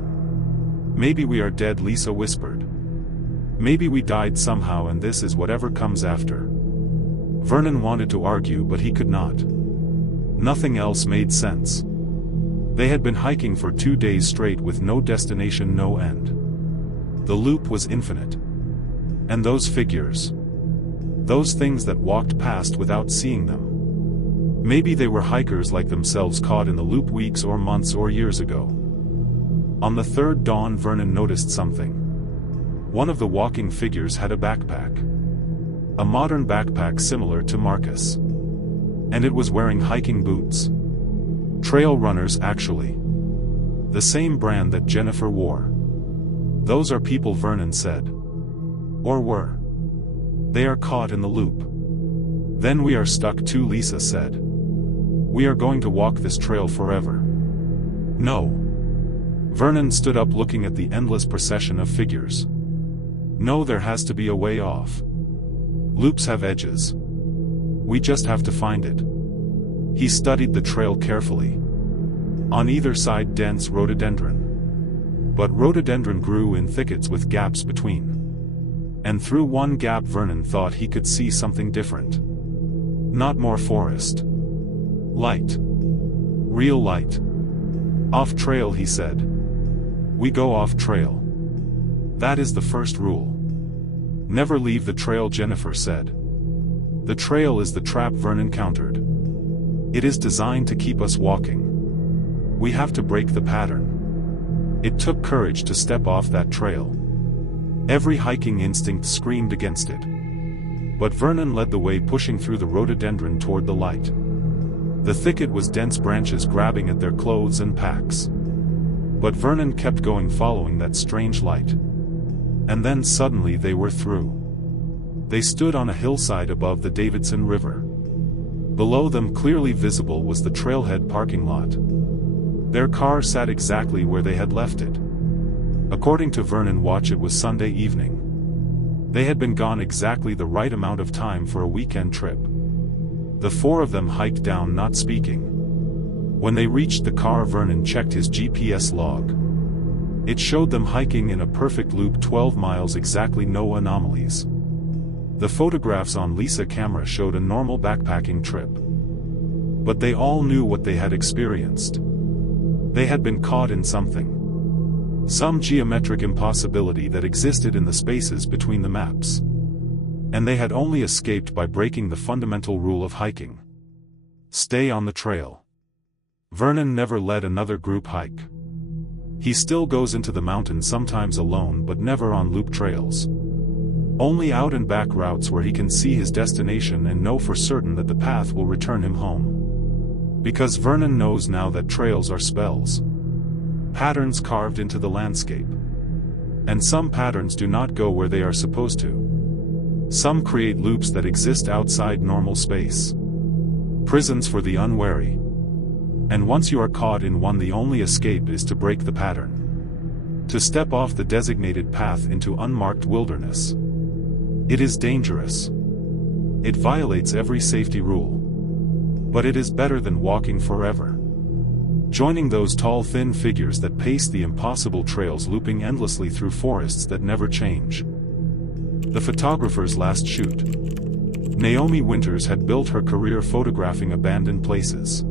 Maybe we are dead, Lisa whispered. Maybe we died somehow and this is whatever comes after. Vernon wanted to argue but he could not. Nothing else made sense. They had been hiking for 2 days straight with no destination, no end. The loop was infinite. And those figures. Those things that walked past without seeing them. Maybe they were hikers like themselves, caught in the loop weeks or months or years ago. On the third dawn Vernon noticed something. One of the walking figures had a backpack. A modern backpack similar to Marcus. And it was wearing hiking boots. Trail runners, actually. The same brand that Jennifer wore. Those are people, Vernon said. Or were. They are caught in the loop. Then we are stuck too, Lisa said. We are going to walk this trail forever. No. Vernon stood up, looking at the endless procession of figures. No, there has to be a way off. Loops have edges. We just have to find it. He studied the trail carefully. On either side dense rhododendron. But rhododendron grew in thickets with gaps between. And through one gap Vernon thought he could see something different. Not more forest. Light. Real light. Off trail, he said. We go off trail. That is the first rule. Never leave the trail, Jennifer said. The trail is the trap, Vernon countered. It is designed to keep us walking. We have to break the pattern. It took courage to step off that trail. Every hiking instinct screamed against it. But Vernon led the way, pushing through the rhododendron toward the light. The thicket was dense, branches grabbing at their clothes and packs. But Vernon kept going, following that strange light. And then suddenly they were through. They stood on a hillside above the Davidson River. Below them, clearly visible, was the trailhead parking lot. Their car sat exactly where they had left it. According to Vernon Watch, it was Sunday evening. They had been gone exactly the right amount of time for a weekend trip. The four of them hiked down, not speaking. When they reached the car, Vernon checked his GPS log. It showed them hiking in a perfect loop, 12 miles exactly, no anomalies. The photographs on Lisa camera showed a normal backpacking trip. But they all knew what they had experienced. They had been caught in something. Some geometric impossibility that existed in the spaces between the maps. And they had only escaped by breaking the fundamental rule of hiking. Stay on the trail. Vernon never led another group hike. He still goes into the mountains sometimes alone, but never on loop trails. Only out and back routes where he can see his destination and know for certain that the path will return him home. Because Vernon knows now that trails are spells. Patterns carved into the landscape. And some patterns do not go where they are supposed to. Some create loops that exist outside normal space. Prisons for the unwary. And once you are caught in one, the only escape is to break the pattern. To step off the designated path into unmarked wilderness. It is dangerous. It violates every safety rule. But it is better than walking forever. Joining those tall, thin figures that pace the impossible trails, looping endlessly through forests that never change. The photographer's last shoot. Naomi Winters had built her career photographing abandoned places.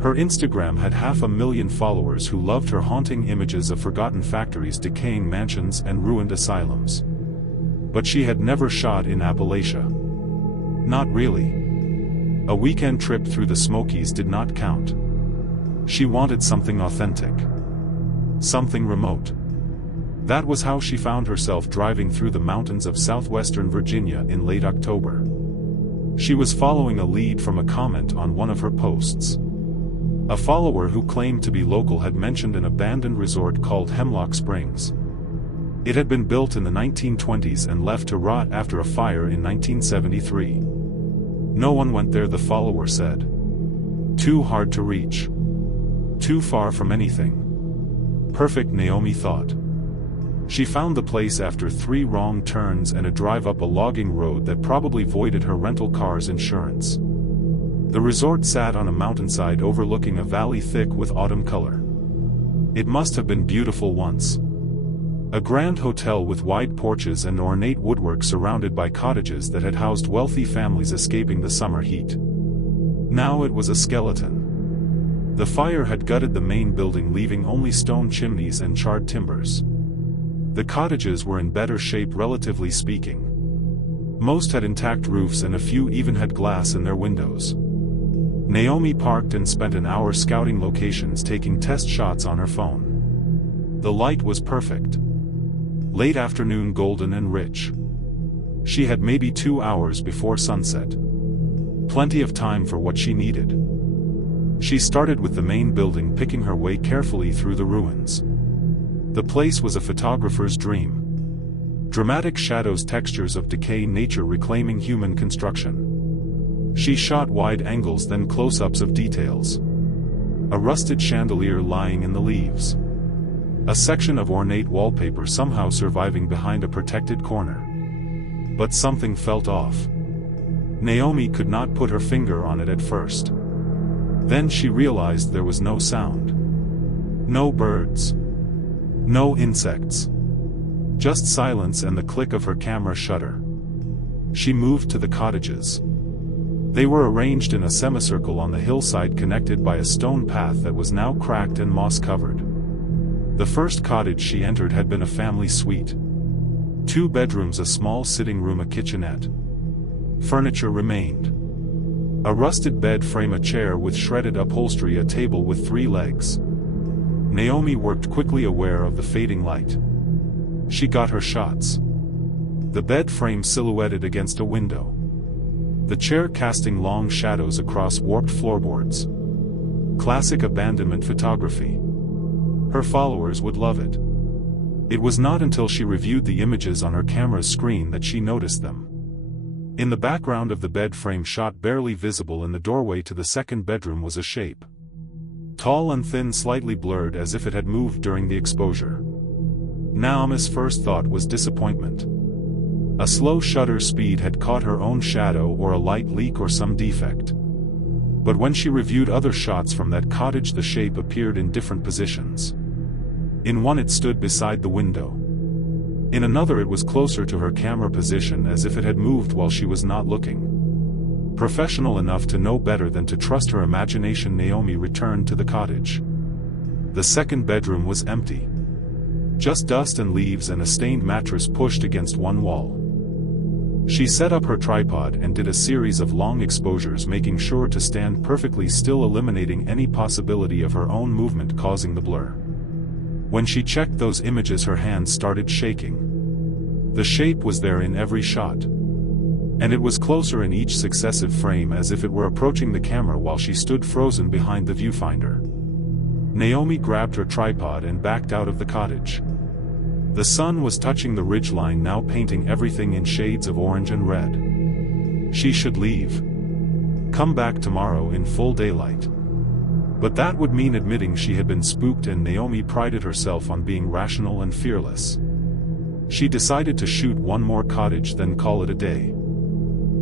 Her Instagram had 500,000 followers who loved her haunting images of forgotten factories, decaying mansions, and ruined asylums. But she had never shot in Appalachia. Not really. A weekend trip through the Smokies did not count. She wanted something authentic. Something remote. That was how she found herself driving through the mountains of southwestern Virginia in late October. She was following a lead from a comment on one of her posts. A follower who claimed to be local had mentioned an abandoned resort called Hemlock Springs. It had been built in the 1920s and left to rot after a fire in 1973. No one went there, the follower said. Too hard to reach. Too far from anything. Perfect, Naomi thought. She found the place after 3 wrong turns and a drive up a logging road that probably voided her rental car's insurance. The resort sat on a mountainside overlooking a valley thick with autumn color. It must have been beautiful once. A grand hotel with wide porches and ornate woodwork surrounded by cottages that had housed wealthy families escaping the summer heat. Now it was a skeleton. The fire had gutted the main building, leaving only stone chimneys and charred timbers. The cottages were in better shape, relatively speaking. Most had intact roofs and a few even had glass in their windows. Naomi parked and spent an hour scouting locations, taking test shots on her phone. The light was perfect. Late afternoon, golden and rich. She had maybe 2 hours before sunset. Plenty of time for what she needed. She started with the main building, picking her way carefully through the ruins. The place was a photographer's dream. Dramatic shadows, textures of decay, nature reclaiming human construction. She shot wide angles, then close-ups of details. A rusted chandelier lying in the leaves. A section of ornate wallpaper somehow surviving behind a protected corner. But something felt off. Naomi could not put her finger on it at first. Then she realized there was no sound. No birds. No insects. Just silence and the click of her camera shutter. She moved to the cottages. They were arranged in a semicircle on the hillside, connected by a stone path that was now cracked and moss-covered. The first cottage she entered had been a family suite. 2 bedrooms, a small sitting room, a kitchenette. Furniture remained. A rusted bed frame, a chair with shredded upholstery, a table with 3 legs. Naomi worked quickly, aware of the fading light. She got her shots. The bed frame silhouetted against a window. The chair casting long shadows across warped floorboards. Classic abandonment photography. Her followers would love it. It was not until she reviewed the images on her camera's screen that she noticed them. In the background of the bed frame shot barely visible in the doorway to the second bedroom was a shape. Tall and thin, slightly blurred as if it had moved during the exposure. Naomi's first thought was disappointment. A slow shutter speed had caught her own shadow or a light leak or some defect. But when she reviewed other shots from that cottage, the shape appeared in different positions. In one it stood beside the window. In another it was closer to her camera position, as if it had moved while she was not looking. Professional enough to know better than to trust her imagination, Naomi returned to the cottage. The second bedroom was empty. Just dust and leaves and a stained mattress pushed against one wall. She set up her tripod and did a series of long exposures, making sure to stand perfectly still, eliminating any possibility of her own movement causing the blur. When she checked those images, her hands started shaking. The shape was there in every shot. And it was closer in each successive frame, as if it were approaching the camera while she stood frozen behind the viewfinder. Naomi grabbed her tripod and backed out of the cottage. The sun was touching the ridgeline now, painting everything in shades of orange and red. She should leave. Come back tomorrow in full daylight. But that would mean admitting she had been spooked, and Naomi prided herself on being rational and fearless. She decided to shoot one more cottage, then call it a day.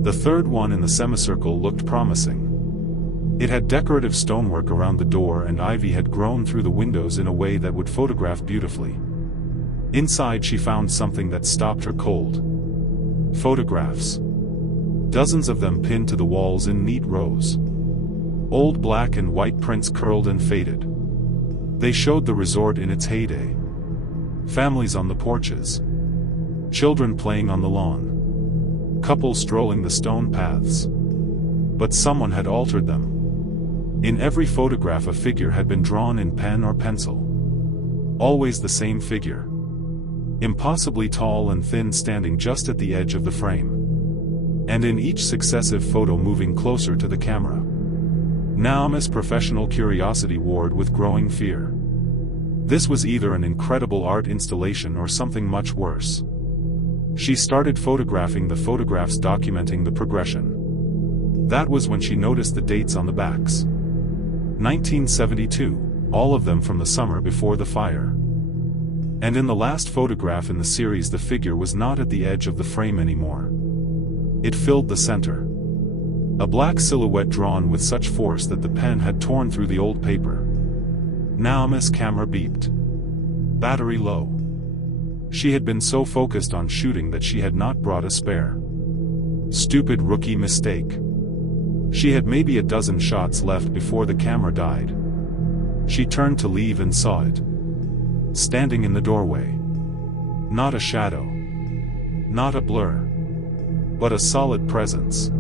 The third one in the semicircle looked promising. It had decorative stonework around the door, and ivy had grown through the windows in a way that would photograph beautifully. Inside she found something that stopped her cold. Photographs. Dozens of them pinned to the walls in neat rows. Old black and white prints, curled and faded. They showed the resort in its heyday. Families on the porches. Children playing on the lawn. Couples strolling the stone paths. But someone had altered them. In every photograph a figure had been drawn in pen or pencil. Always the same figure. Impossibly tall and thin, standing just at the edge of the frame. And in each successive photo moving closer to the camera. Naomi's professional curiosity warred with growing fear. This was either an incredible art installation or something much worse. She started photographing the photographs, documenting the progression. That was when she noticed the dates on the backs. 1972, all of them from the summer before the fire. And in the last photograph in the series, the figure was not at the edge of the frame anymore. It filled the center. A black silhouette drawn with such force that the pen had torn through the old paper. Naomi's camera beeped. Battery low. She had been so focused on shooting that she had not brought a spare. Stupid rookie mistake. She had maybe a dozen shots left before the camera died. She turned to leave and saw it. Standing in the doorway. Not a shadow. Not a blur. But a solid presence.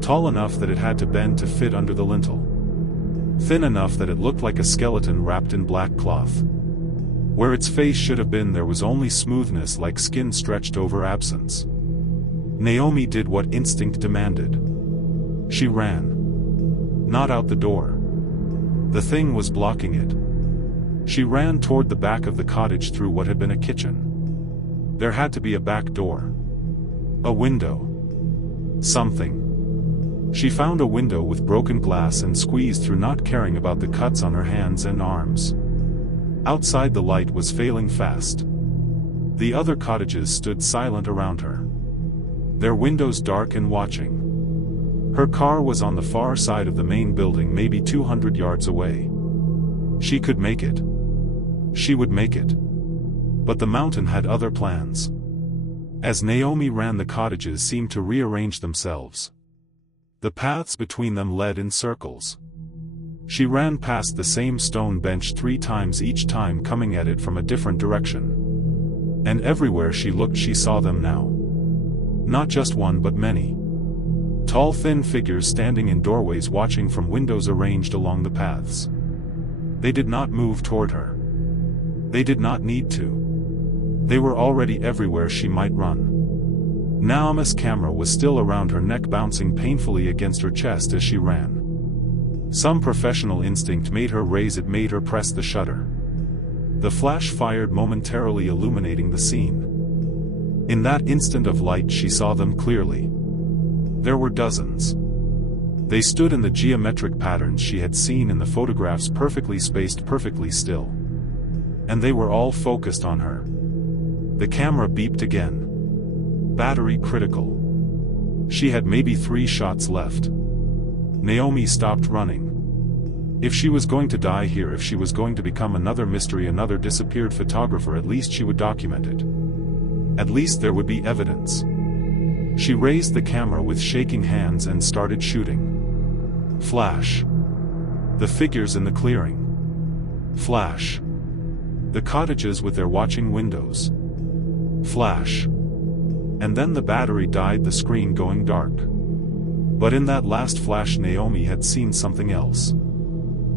Tall enough that it had to bend to fit under the lintel. Thin enough that it looked like a skeleton wrapped in black cloth. Where its face should have been there was only smoothness, like skin stretched over absence. Naomi did what instinct demanded. She ran. Not out the door. The thing was blocking it. She ran toward the back of the cottage through what had been a kitchen. There had to be a back door. A window. Something. She found a window with broken glass and squeezed through, not caring about the cuts on her hands and arms. Outside the light was failing fast. The other cottages stood silent around her. Their windows dark and watching. Her car was on the far side of the main building, maybe 200 yards away. She could make it. She would make it. But the mountain had other plans. As Naomi ran, the cottages seemed to rearrange themselves. The paths between them led in circles. She ran past the same stone bench 3 times, each time coming at it from a different direction. And everywhere she looked she saw them now. Not just one but many. Tall thin figures standing in doorways, watching from windows arranged along the paths. They did not move toward her. They did not need to. They were already everywhere she might run. Naomi's camera was still around her neck, bouncing painfully against her chest as she ran. Some professional instinct made her raise it, made her press the shutter. The flash fired momentarily, illuminating the scene. In that instant of light she saw them clearly. There were dozens. They stood in the geometric patterns she had seen in the photographs, perfectly spaced, perfectly still. And they were all focused on her. The camera beeped again. Battery critical. She had maybe 3 shots left. Naomi stopped running. If she was going to die here, if she was going to become another mystery, another disappeared photographer, at least she would document it. At least there would be evidence. She raised the camera with shaking hands and started shooting. Flash. The figures in the clearing. Flash. The cottages with their watching windows. Flash. And then the battery died, the screen going dark. But in that last flash Naomi had seen something else.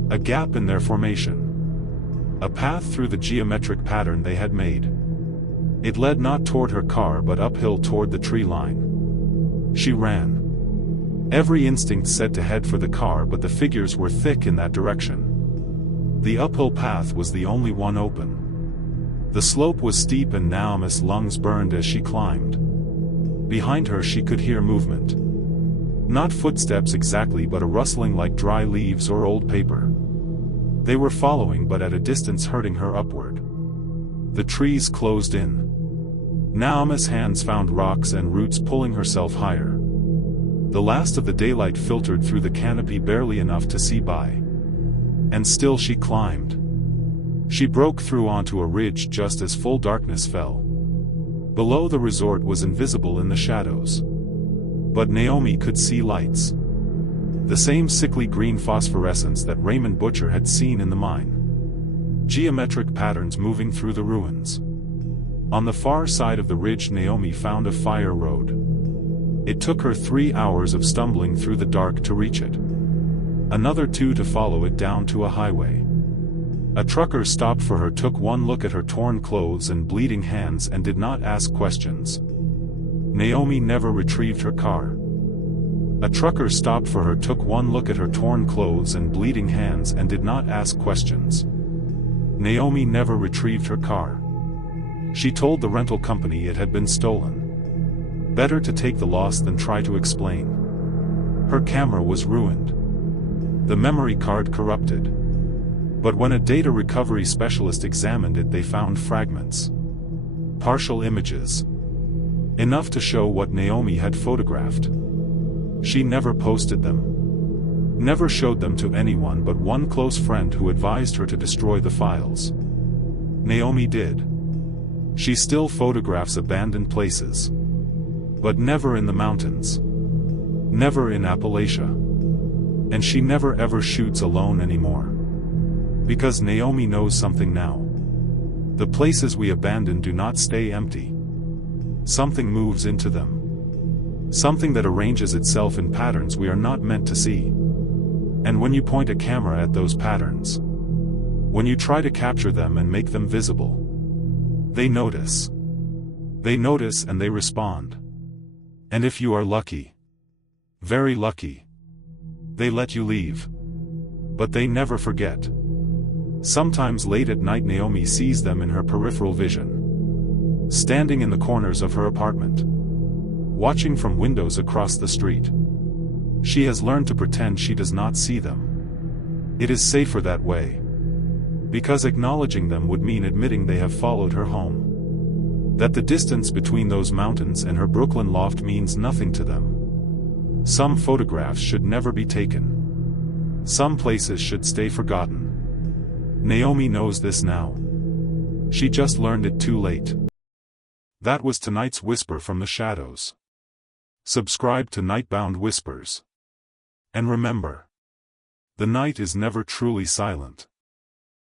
A gap in their formation. A path through the geometric pattern they had made. It led not toward her car but uphill toward the tree line. She ran. Every instinct said to head for the car, but the figures were thick in that direction. The uphill path was the only one open. The slope was steep and Naomi's lungs burned as she climbed. Behind her she could hear movement. Not footsteps exactly, but a rustling like dry leaves or old paper. They were following, but at a distance, hurting her upward. The trees closed in. Naomi's hands found rocks and roots, pulling herself higher. The last of the daylight filtered through the canopy, barely enough to see by. And still she climbed. She broke through onto a ridge just as full darkness fell. Below, the resort was invisible in the shadows. But Naomi could see lights. The same sickly green phosphorescence that Raymond Butcher had seen in the mine. Geometric patterns moving through the ruins. On the far side of the ridge Naomi found a fire road. It took her 3 hours of stumbling through the dark to reach it. Another 2 to follow it down to a highway. A trucker stopped for her, took one look at her torn clothes and bleeding hands, and did not ask questions. Naomi never retrieved her car. A trucker stopped for her, took one look at her torn clothes and bleeding hands, and did not ask questions. Naomi never retrieved her car. She told the rental company it had been stolen. Better to take the loss than try to explain. Her camera was ruined. The memory card corrupted. But when a data recovery specialist examined it, they found fragments. Partial images. Enough to show what Naomi had photographed. She never posted them. Never showed them to anyone but one close friend who advised her to destroy the files. Naomi did. She still photographs abandoned places. But never in the mountains. Never in Appalachia. And she never ever shoots alone anymore. Because Naomi knows something now. The places we abandon do not stay empty. Something moves into them. Something that arranges itself in patterns we are not meant to see. And when you point a camera at those patterns, when you try to capture them and make them visible, they notice. They notice and they respond. And if you are lucky, very lucky, they let you leave. But they never forget. Sometimes late at night Naomi sees them in her peripheral vision. Standing in the corners of her apartment. Watching from windows across the street. She has learned to pretend she does not see them. It is safer that way. Because acknowledging them would mean admitting they have followed her home. That the distance between those mountains and her Brooklyn loft means nothing to them. Some photographs should never be taken. Some places should stay forgotten. Naomi knows this now. She just learned it too late. That was tonight's Whisper from the Shadows. Subscribe to Nightbound Whispers. And remember, the night is never truly silent.